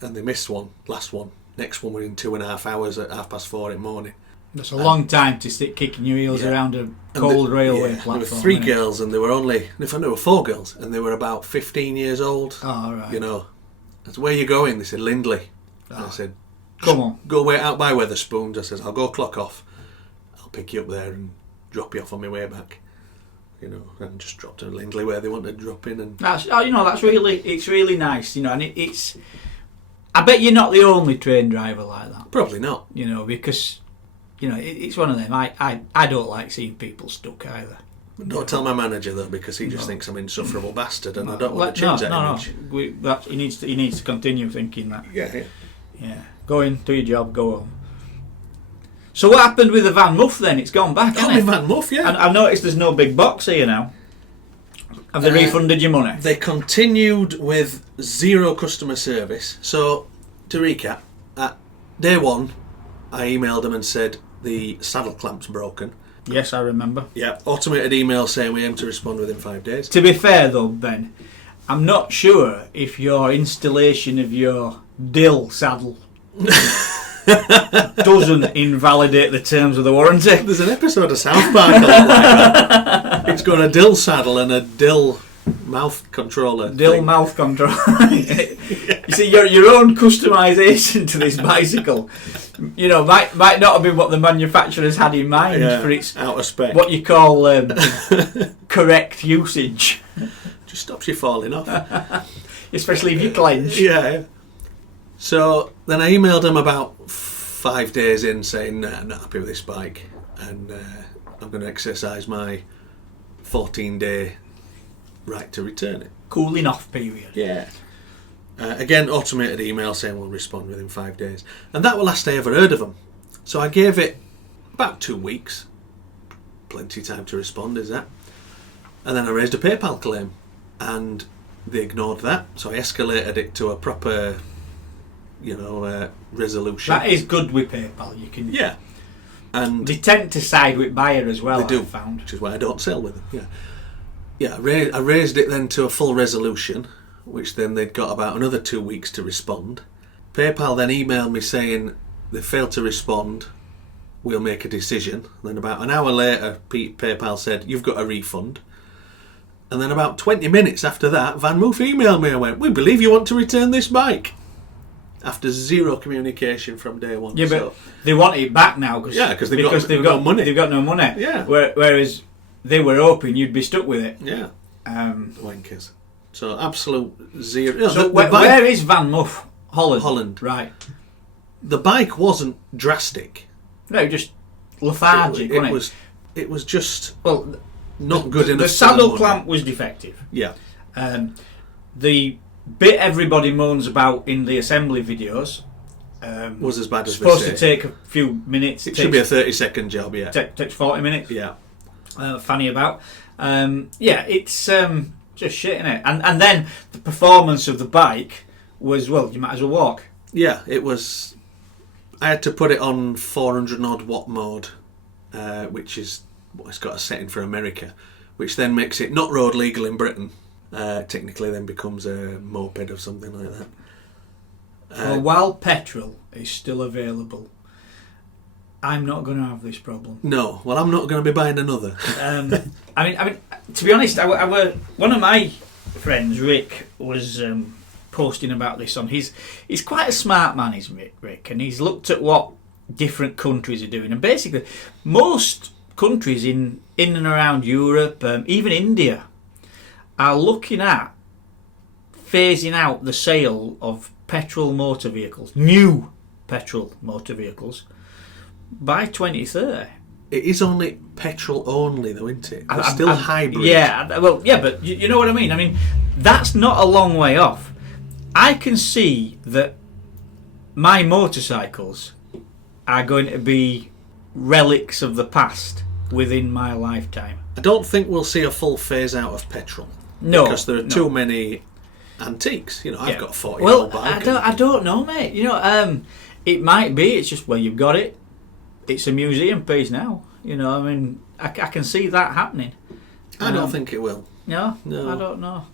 and they missed one, last one. Next one were in 2.5 hours at 4:30 in the morning. That's a long time to stick kicking your heels around a cold railway platform. There were 3 girls, and there were only, in fact, there were 4 girls, and they were about 15 years old. Oh, right. You know, I said, where are you going? They said, Lindley. Oh. I said, come on. Go way out by Wetherspoons. I said, I'll go clock off. I'll pick you up there and drop you off on my way back. You know, and just dropped to Lindley where they wanted to drop in. And that's it's really nice, you know, and it's. I bet you're not the only train driver like that. Probably not. You know, because. You know, it's one of them. I don't like seeing people stuck either. Don't tell my manager though, because he just thinks I'm an insufferable bastard, and I don't want to change that image. No. He needs to continue thinking that. Yeah. Go in, do your job, go home. So what happened with the Van Muff then? It's gone back, hasn't it? Van Muff, yeah. And I've noticed there's no big box here now. Have they refunded your money? They continued with 0 customer service. So, to recap, at day 1, I emailed them and said the saddle clamp's broken. Yes, I remember. Yeah, automated email saying we aim to respond within 5 days. To be fair though, Ben, I'm not sure if your installation of your dill saddle doesn't invalidate the terms of the warranty. There's an episode of South Park like that. It's got a dill saddle and a dill mouth controller. Mouth controller. You see, your own customisation to this bicycle, you know, might not have been what the manufacturers had in mind for its out of spec. What you call correct usage. Just stops you falling off. Especially if you clench. Yeah. So then I emailed them about 5 days in saying, nah, I'm not happy with this bike, and I'm going to exercise my 14-day right to return it. Cooling off period. Yeah. Again, automated email saying we'll respond within 5 days. And that was the last I ever heard of them. So I gave it about 2 weeks. Plenty of time to respond, is that? And then I raised a PayPal claim. And they ignored that. So I escalated it to a proper, resolution. That is good with PayPal. You can. Yeah. And they tend to side with buyer as well, they do, I've found. which is why I don't sell with them. Yeah. Yeah, I raised it then to a full resolution, which then they'd got about another 2 weeks to respond. PayPal then emailed me saying they failed to respond, we'll make a decision. Then about an hour later, PayPal said, you've got a refund. And then about 20 minutes after that, Van Moof emailed me and went, we believe you want to return this bike. After 0 communication from day 1. Yeah, but they want it back now because they've got no money. They've got no money. Yeah. Whereas they were hoping you'd be stuck with it. Yeah. Wankers. So absolute 0. So where is Van Muff? Holland. Right. The bike wasn't drastic. No, just lethargic, wasn't it? It was just not good enough. The saddle clamp was defective. Yeah. The bit everybody moans about in the assembly videos was as bad as supposed to take a few minutes. It should be a 30-second job. Yeah. Takes 40 minutes. Yeah. Funny about. It's just shit, innit? And then the performance of the bike was, you might as well walk. Yeah, it was I had to put it on 400 odd watt mode, which is what it's got a setting for America, which then makes it not road legal in Britain. Technically then becomes a moped or something like that. Well, while petrol is still available, I'm not going to have this problem. No, well, I'm not going to be buying another. I mean, to be honest, one of my friends, Rick, was posting about this on he's quite a smart man, is Rick, and he's looked at what different countries are doing, and basically most countries in and around Europe, even India, are looking at phasing out the sale of petrol motor vehicles, new petrol motor vehicles, by 2030. It is only petrol only, though, isn't it? It's still hybrid. Yeah, well, yeah, but you know what I mean. I mean, that's not a long way off. I can see that my motorcycles are going to be relics of the past within my lifetime. I don't think we'll see a full phase out of petrol. No, because there are too many antiques. You know, I've got a 40 Well, bike. I don't know, mate. You know, it might be. It's just, well, you've got it. It's a museum piece now. You know, I mean, I can see that happening. I don't think it will. No, No. I don't know.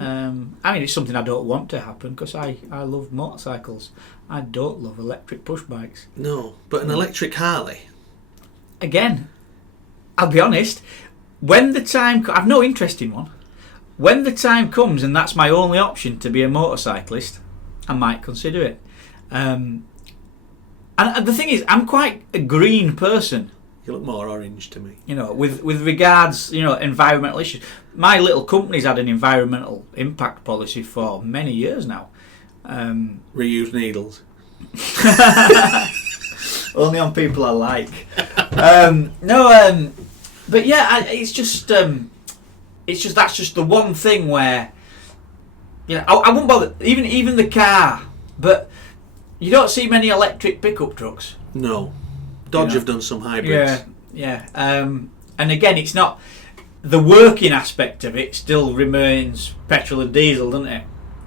I mean, it's something I don't want to happen because I love motorcycles. I don't love electric push bikes. No, but an electric Harley. Again, I'll be honest. When the time, I've no interest in one. When the time comes and that's my only option to be a motorcyclist, I might consider it. And the thing is, I'm quite a green person. You look more orange to me. You know, with regards, you know, environmental issues. My little company's had an environmental impact policy for many years now. Reuse needles. Only on people I like. But yeah, it's just that's just the one thing where, you know, I wouldn't bother even the car, but you don't see many electric pickup trucks. No, Dodge have done some hybrids. Yeah. And again, it's not the working aspect of it still remains petrol and diesel, doesn't it?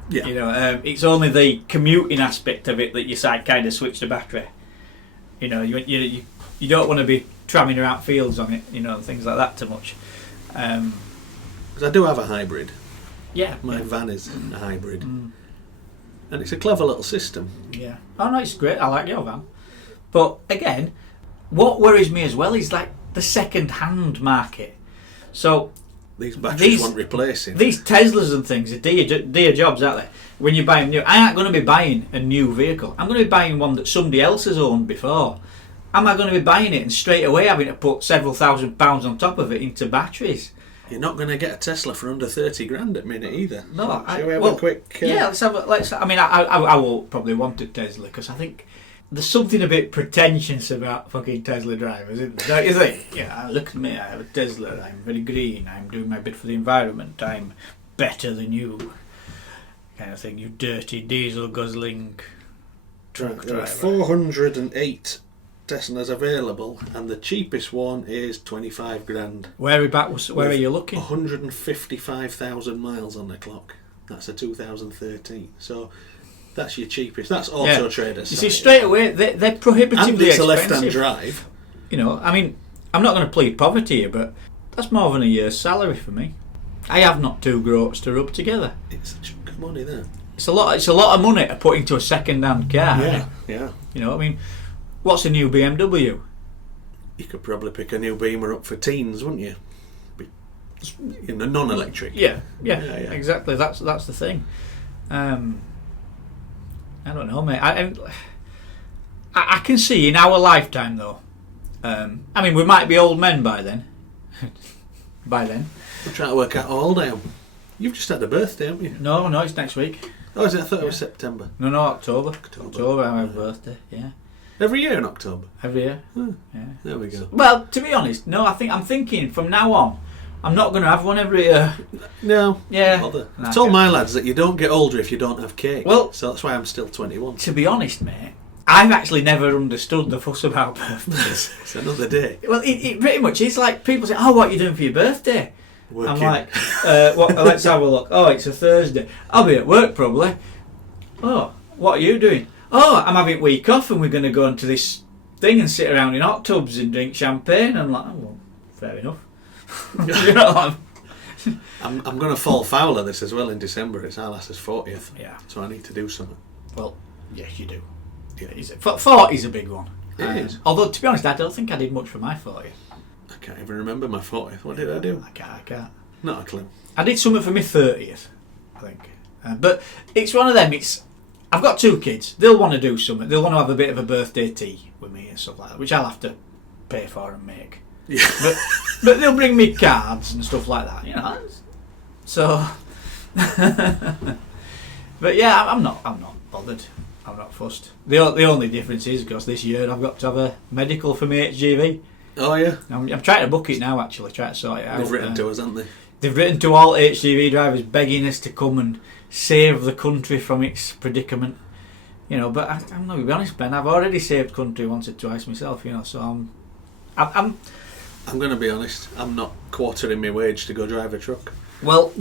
Yeah. You know, it's only the commuting aspect of it that you kind of switch the battery. You know, you don't want to be travelling around fields on it, you know, and things like that too much. Because I do have a hybrid. Yeah. My van is a hybrid. And it's a clever little system. Yeah. Oh no, it's great. I like your van. But again, what worries me as well is like the second-hand market. So these batteries want replacing. These Teslas and things are dear jobs, aren't they? When you buy them new, I ain't going to be buying a new vehicle. I'm going to be buying one that somebody else has owned before. Am I going to be buying it and straight away having to put several £1,000s on top of it into batteries? You're not going to get a Tesla for under 30 grand at minute either. No, Shall we have a quick? Yeah, let's. I mean, I will probably want a Tesla because I think there's something a bit pretentious about fucking Tesla drivers, isn't there? Don't you think? Yeah, look at me. I have a Tesla. I'm very green. I'm doing my bit for the environment. I'm better than you, kind of thing. You dirty diesel guzzling truck There are driver. 408 Teslas available, and the cheapest one is 25 grand. Where are you looking? 155,000 miles on the clock. That's a 2013. So that's your cheapest. That's Auto Trader. You see, straight away they're prohibitively and it's a expensive. left-hand drive. You know, I mean, I'm not going to plead poverty here, but that's more than a year's salary for me. I have not two groats to rub together. It's a chunk of money there. It's a lot of money to put into a second-hand car. Yeah. You know, I mean, what's a new BMW? You could probably pick a new Beamer up for teens, wouldn't you? In a non-electric. Yeah, exactly. That's the thing. I don't know, mate. I can see in our lifetime, though. I mean, we might be old men by then. I'm trying to work out how old I am. You've just had a birthday, haven't you? No, it's next week. Oh, is it? I thought it was September. No, October. October, I have a birthday, yeah. Every year in October? Every year. Yeah. There we go. Well, to be honest, no, I'm thinking from now on, I'm not going to have one every year. No. Yeah. Bother. I've told my lads that you don't get older if you don't have cake. Well, so that's why I'm still 21. To be honest, mate, I've actually never understood the fuss about birthdays. It's another day. Well, it pretty much is like people say, "Oh, what are you doing for your birthday?" Working. I'm like, let's have a look. Oh, it's a Thursday. I'll be at work probably. Oh, what are you doing? oh, I'm having a week off and we're going to go into this thing and sit around in hot tubs and drink champagne. And I'm like, oh, well, fair enough. You know, I'm going to fall foul of this as well in December. It's our lass's 40th. Yeah. So I need to do something. Well, yes, you do. Yeah. 40's a big one. It is. Although, to be honest, I don't think I did much for my 40th. I can't even remember my 40th. What did I do? I can't. Not a clue. I did something for my 30th, I think. But it's one of them, I've got 2 kids. They'll want to do something. They'll want to have a bit of a birthday tea with me and stuff like that, which I'll have to pay for and make. Yeah. But they'll bring me cards and stuff like that, you know. So, but yeah, I'm not bothered. I'm not fussed. The only difference is, because this year I've got to have a medical for my HGV. Oh yeah. I'm trying to book it now. Actually, trying to sort it out. They've written to us, haven't they? They've written to all HGV drivers begging us to come and save the country from its predicament. You know, but I'm not going to be honest, Ben. I've already saved country once or twice myself. You know, so I'm going to be honest. I'm not quartering my wage to go drive a truck. Well,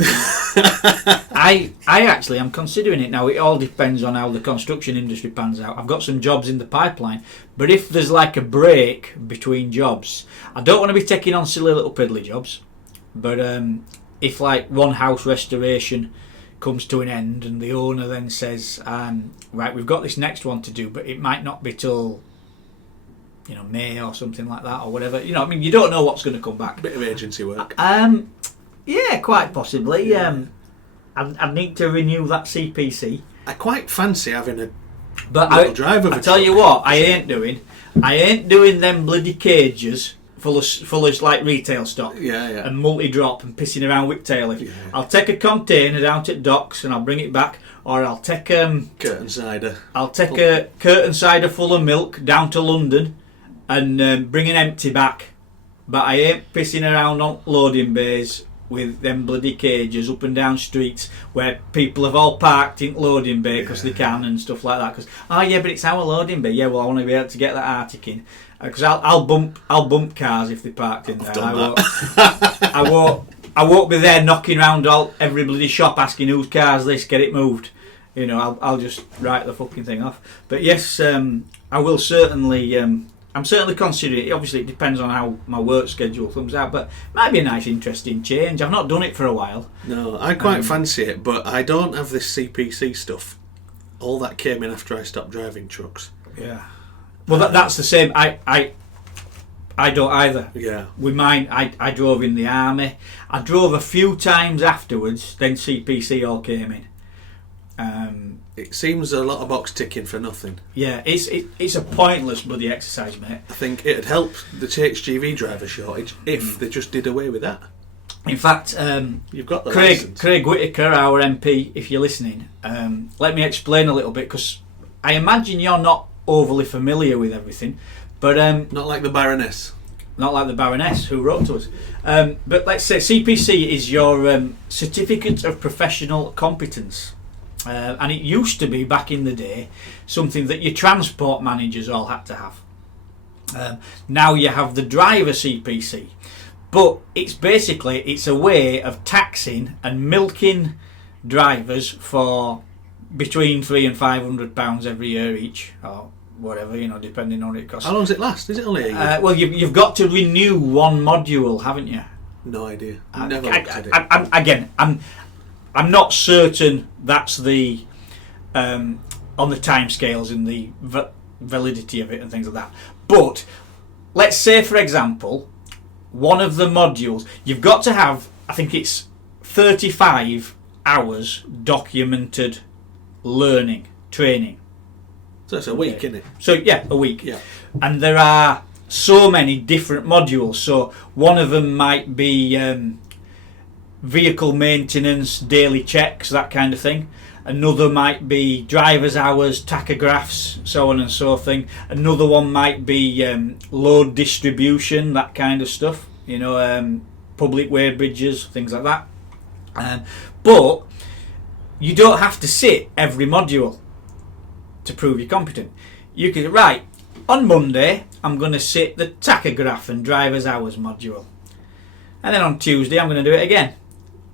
I actually am considering it now. It all depends on how the construction industry pans out. I've got some jobs in the pipeline, but if there's like a break between jobs, I don't want to be taking on silly little piddly jobs. But if like one house restoration comes to an end and the owner then says, right, we've got this next one to do, but it might not be till, you know, May or something like that or whatever. You know, I mean, you don't know what's going to come back. Bit of agency work. Yeah, quite possibly. Yeah. I'd need to renew that CPC. I quite fancy having a but little drive of a I tell truck. you what, I ain't doing them bloody cages full of like retail stock. Yeah. And multi-drop and pissing around with tail. Yeah. I'll take a container down to docks and I'll bring it back, or I'll take curtain cider. I'll take a curtain cider full of milk down to London and bring an empty back. But I ain't pissing around on loading bays with them bloody cages up and down streets where people have all parked in loading bay because they can and stuff like that. Because but it's our loading bay. Yeah, well, I want to be able to get that Arctic in because I'll bump cars if they parked in there. I won't be there knocking around every bloody shop asking whose car's this, get it moved. You know, I'll just write the fucking thing off. But yes, I will certainly. I'm certainly considering it. Obviously, it depends on how my work schedule comes out, but it might be a nice, interesting change. I've not done it for a while. No, I quite fancy it, but I don't have this CPC stuff. All that came in after I stopped driving trucks. Yeah. Well, that's the same. I don't either. Yeah. With mine, I drove in the army. I drove a few times afterwards. Then CPC all came in. It seems a lot of box ticking for nothing. Yeah, it's a pointless bloody exercise, mate. I think it'd help the HGV driver shortage if they just did away with that. In fact, you've got the Craig license. Whitaker, our MP, if you're listening, let me explain a little bit, because I imagine you're not overly familiar with everything, but not like the Baroness. Not like the Baroness who wrote to us. But let's say CPC is your Certificate of Professional Competence. And it used to be, back in the day, something that your transport managers all had to have. Now you have the driver CPC. But it's a way of taxing and milking drivers for between £300 and £500 every year each, or whatever, you know, depending on what it costs. How long does it last? Is it only a year? Well, you've got to renew one module, haven't you? No idea. Never looked at it. I'm not certain that's the on the timescales and the validity of it and things like that. But let's say, for example, one of the modules, you've got to have, I think it's 35 hours documented learning, training. So it's a week, isn't it? So yeah, a week. Yeah. And there are so many different modules. So one of them might be vehicle maintenance, daily checks, that kind of thing. Another might be driver's hours, tachographs, so on and so thing. Another one might be load distribution, that kind of stuff. You know, public way bridges, things like that. But you don't have to sit every module to prove you're competent. You can, right, on Monday I'm going to sit the tachograph and driver's hours module. And then on Tuesday I'm going to do it again.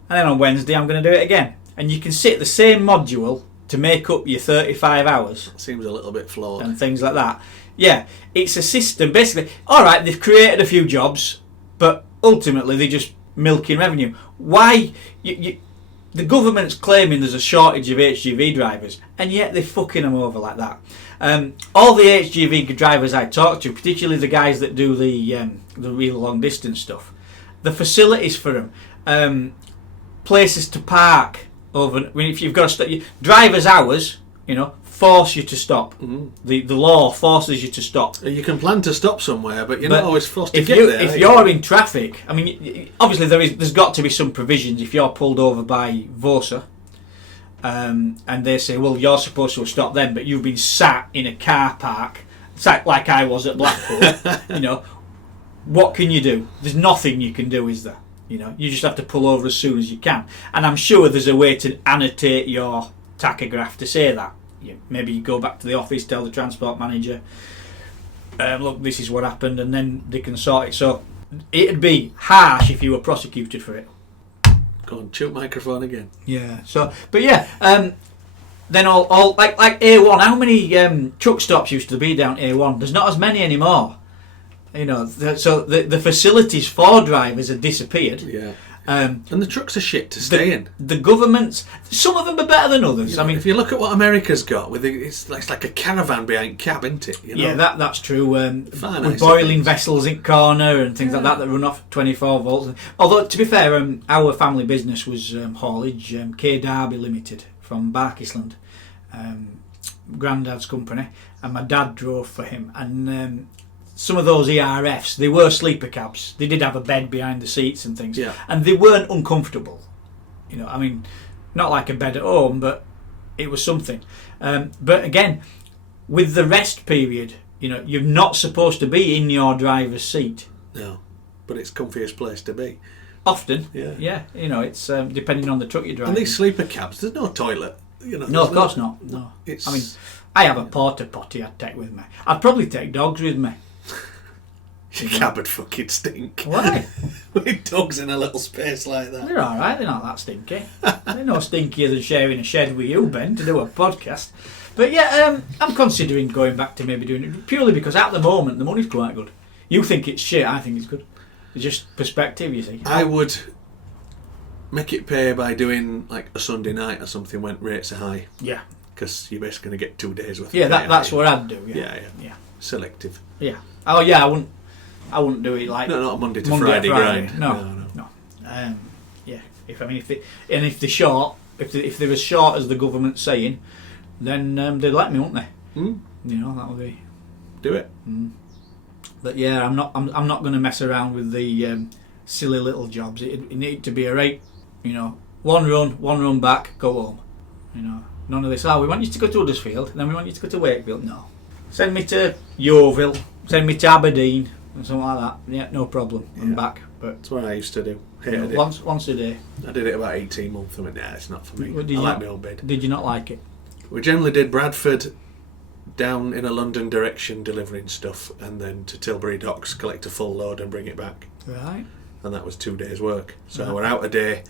And then on Wednesday I'm going to do it again. And you can sit the same module to make up your 35 hours Seems a little bit flawed. and things like that. Yeah, it's a system. Basically, all right, they've created a few jobs, but ultimately they're just milking revenue. Why? The government's claiming there's a shortage of HGV drivers, and yet they're fucking them over like that. All the HGV drivers I talk to, particularly the guys that do the real long distance stuff, the facilities for them, places to park over. I mean, if you've got to stop, driver's hours, force you to stop. Mm-hmm. The law forces you to stop. You can plan to stop somewhere, but you're not always forced to get there. If you're in traffic, I mean, obviously there's got to be some provisions. If you're pulled over by VOSA, and they say, well, you're supposed to have stopped then, but you've been sat in a car park, like I was at Blackpool, what can you do? There's nothing you can do, is there? You just have to pull over as soon as you can. And I'm sure there's a way to annotate your tachograph to say that. Maybe you go back to the office, tell the transport manager, look, this is what happened, and then they can sort it. So it'd be harsh if you were prosecuted for it. Go on, choke microphone again. Yeah. So, but yeah, then all like A1. How many truck stops used to be down A1? There's not as many anymore. So the facilities for drivers have disappeared. Yeah. And the trucks are shit to stay in. The governments, some of them are better than others. I mean, if you look at what America's got, it's like a caravan behind cab, isn't it? Yeah, that's true. With boiling vessels in corner and things like that run off 24 volts. Although, to be fair, our family business was haulage, K Derby Limited from Barkisland, Grandad's company, and my dad drove for him. And some of those ERFs, they were sleeper cabs. They did have a bed behind the seats and things. Yeah. And they weren't uncomfortable. I mean, not like a bed at home, but it was something. But again, with the rest period, you're not supposed to be in your driver's seat. No, but it's comfiest place to be. Often. Yeah. It's depending on the truck you're driving. And these sleeper cabs, there's no toilet. No, of course not. No. I mean, I have a porta potty I'd take with me. I'd probably take dogs with me. Your cab would fucking stink. Why? With dogs in a little space like that. They're alright, they're not that stinky. They're no stinkier than sharing a shed with you, Ben, to do a podcast. But yeah, I'm considering going back to maybe doing it, purely because at the moment the money's quite good. You think it's shit, I think it's good. It's just perspective, you see. I would make it pay by doing like a Sunday night or something when rates are high. Yeah. Because you're basically going to get 2 days worth of pay. That's what I'd do, yeah. Selective. Yeah. Oh yeah, I wouldn't do it like... No, not a Monday to Friday grind. No. Yeah, if they're short, if they're as short as the government's saying, then they'd let me, wouldn't they? Mm. That would be... Do it. Mm. But yeah, I'm not going to mess around with the silly little jobs. It need to be a rate, one run back, go home. None of this, we want you to go to Huddersfield, then we want you to go to Wakefield. No. Send me to Yeovil, send me to Aberdeen, and something like that. Yeah, no problem. I'm back. But that's what I used to do. Hated it. Once a day. I did it about 18 months. I went, it's not for me. I like my own bed. Did you not like it? We generally did Bradford down in a London direction delivering stuff, and then to Tilbury Docks, collect a full load and bring it back. Right. And that was 2 days work. So we're out a day,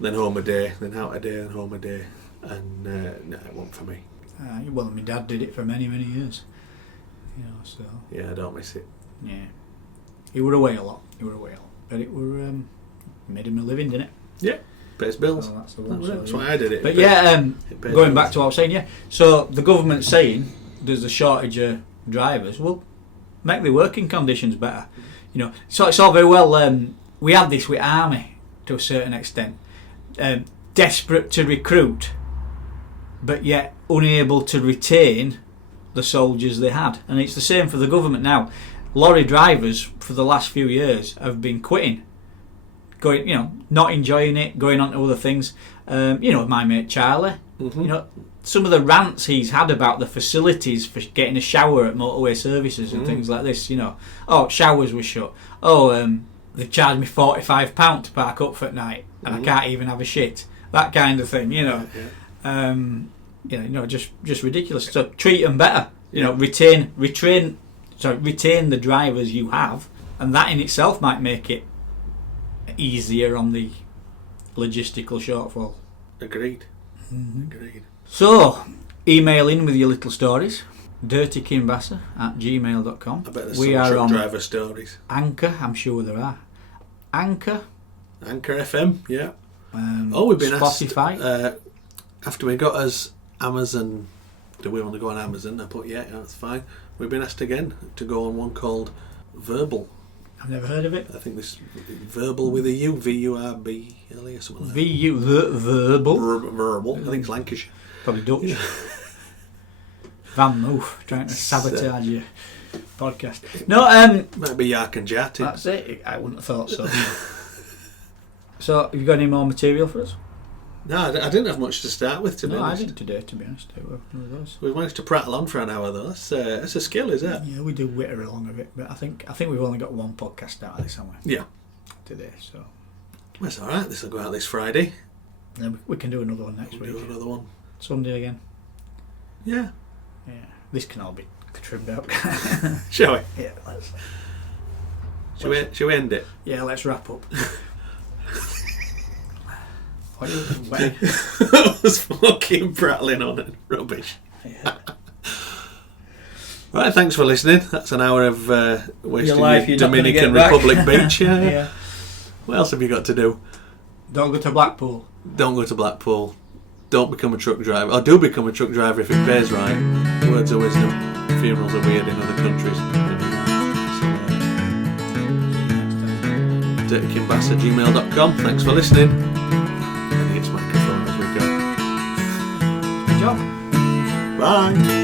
then home a day, then out a day, then home a day. And no, it wasn't for me. Well, my dad did it for many, many years. So... Yeah, I don't miss it. Yeah. He were away a lot. But it were... made him a living, didn't it? Yeah. Pays bills. So that's why I did it. But going back to what I was saying, so the government's saying there's a shortage of drivers. Well, make the working conditions better. So it's all very well... we had this with Army, to a certain extent. Desperate to recruit, but yet unable to retain the soldiers they had. And it's the same for the government now. Lorry drivers for the last few years have been quitting, going, not enjoying it, going on to other things. My mate Charlie, some of the rants he's had about the facilities for getting a shower at motorway services and things like this. Showers were shut. They charged me £45 to park up for at night, and I can't even have a shit. That kind of thing, just ridiculous. So treat them better. Retain the drivers you have, and that in itself might make it easier on the logistical shortfall. Agreed. Agreed. So, email in with your little stories. dirtykinbasser@gmail.com. I bet there's We some are truck on driver stories. Anchor, I'm sure there are. Anchor. Anchor FM, yeah. We've been Spotify. asked after we got us Amazon. Do we want to go on Amazon? I put yeah, that's fine. We've been asked again to go on one called Verbal. I've never heard of it. I think this Verbal with a U, VURBLE or something like that. VU, verbal. Verbal. I think it's Lancashire. Probably Dutch. Van Moof, trying to sabotage your podcast. No, Might be Yark and Jat. that's it. I wouldn't have thought so. So, have you got any more material for us? No, I didn't have much to start with, to be No, I honest. didn't today, to be honest. It was one of those. We've managed to prattle on for an hour, though. That's a skill, is it? Yeah, we do witter along a bit, but I think we've only got one podcast out of this, haven't we? Yeah. Today, so That's all right. This will go out this Friday. then we can do another one next We'll week. do another one. Sunday again. Yeah. Yeah, this can all be trimmed out. Shall we? Yeah, let's. Shall we end it? Yeah, let's wrap up. What are you doing? I was fucking prattling on it. Rubbish. Yeah. Right, thanks for listening. That's an hour of wasting life your you're not gonna Dominican get back. Republic beach. Yeah. What else have you got to do? Don't go to Blackpool. Don't go to Blackpool. Don't become a truck driver. Or do become a truck driver if it pays right. Words of wisdom. Funerals are weird in other countries. dirtykinbass@gmail.com. Thanks for listening. And it's microphone as we go. Good job. Bye.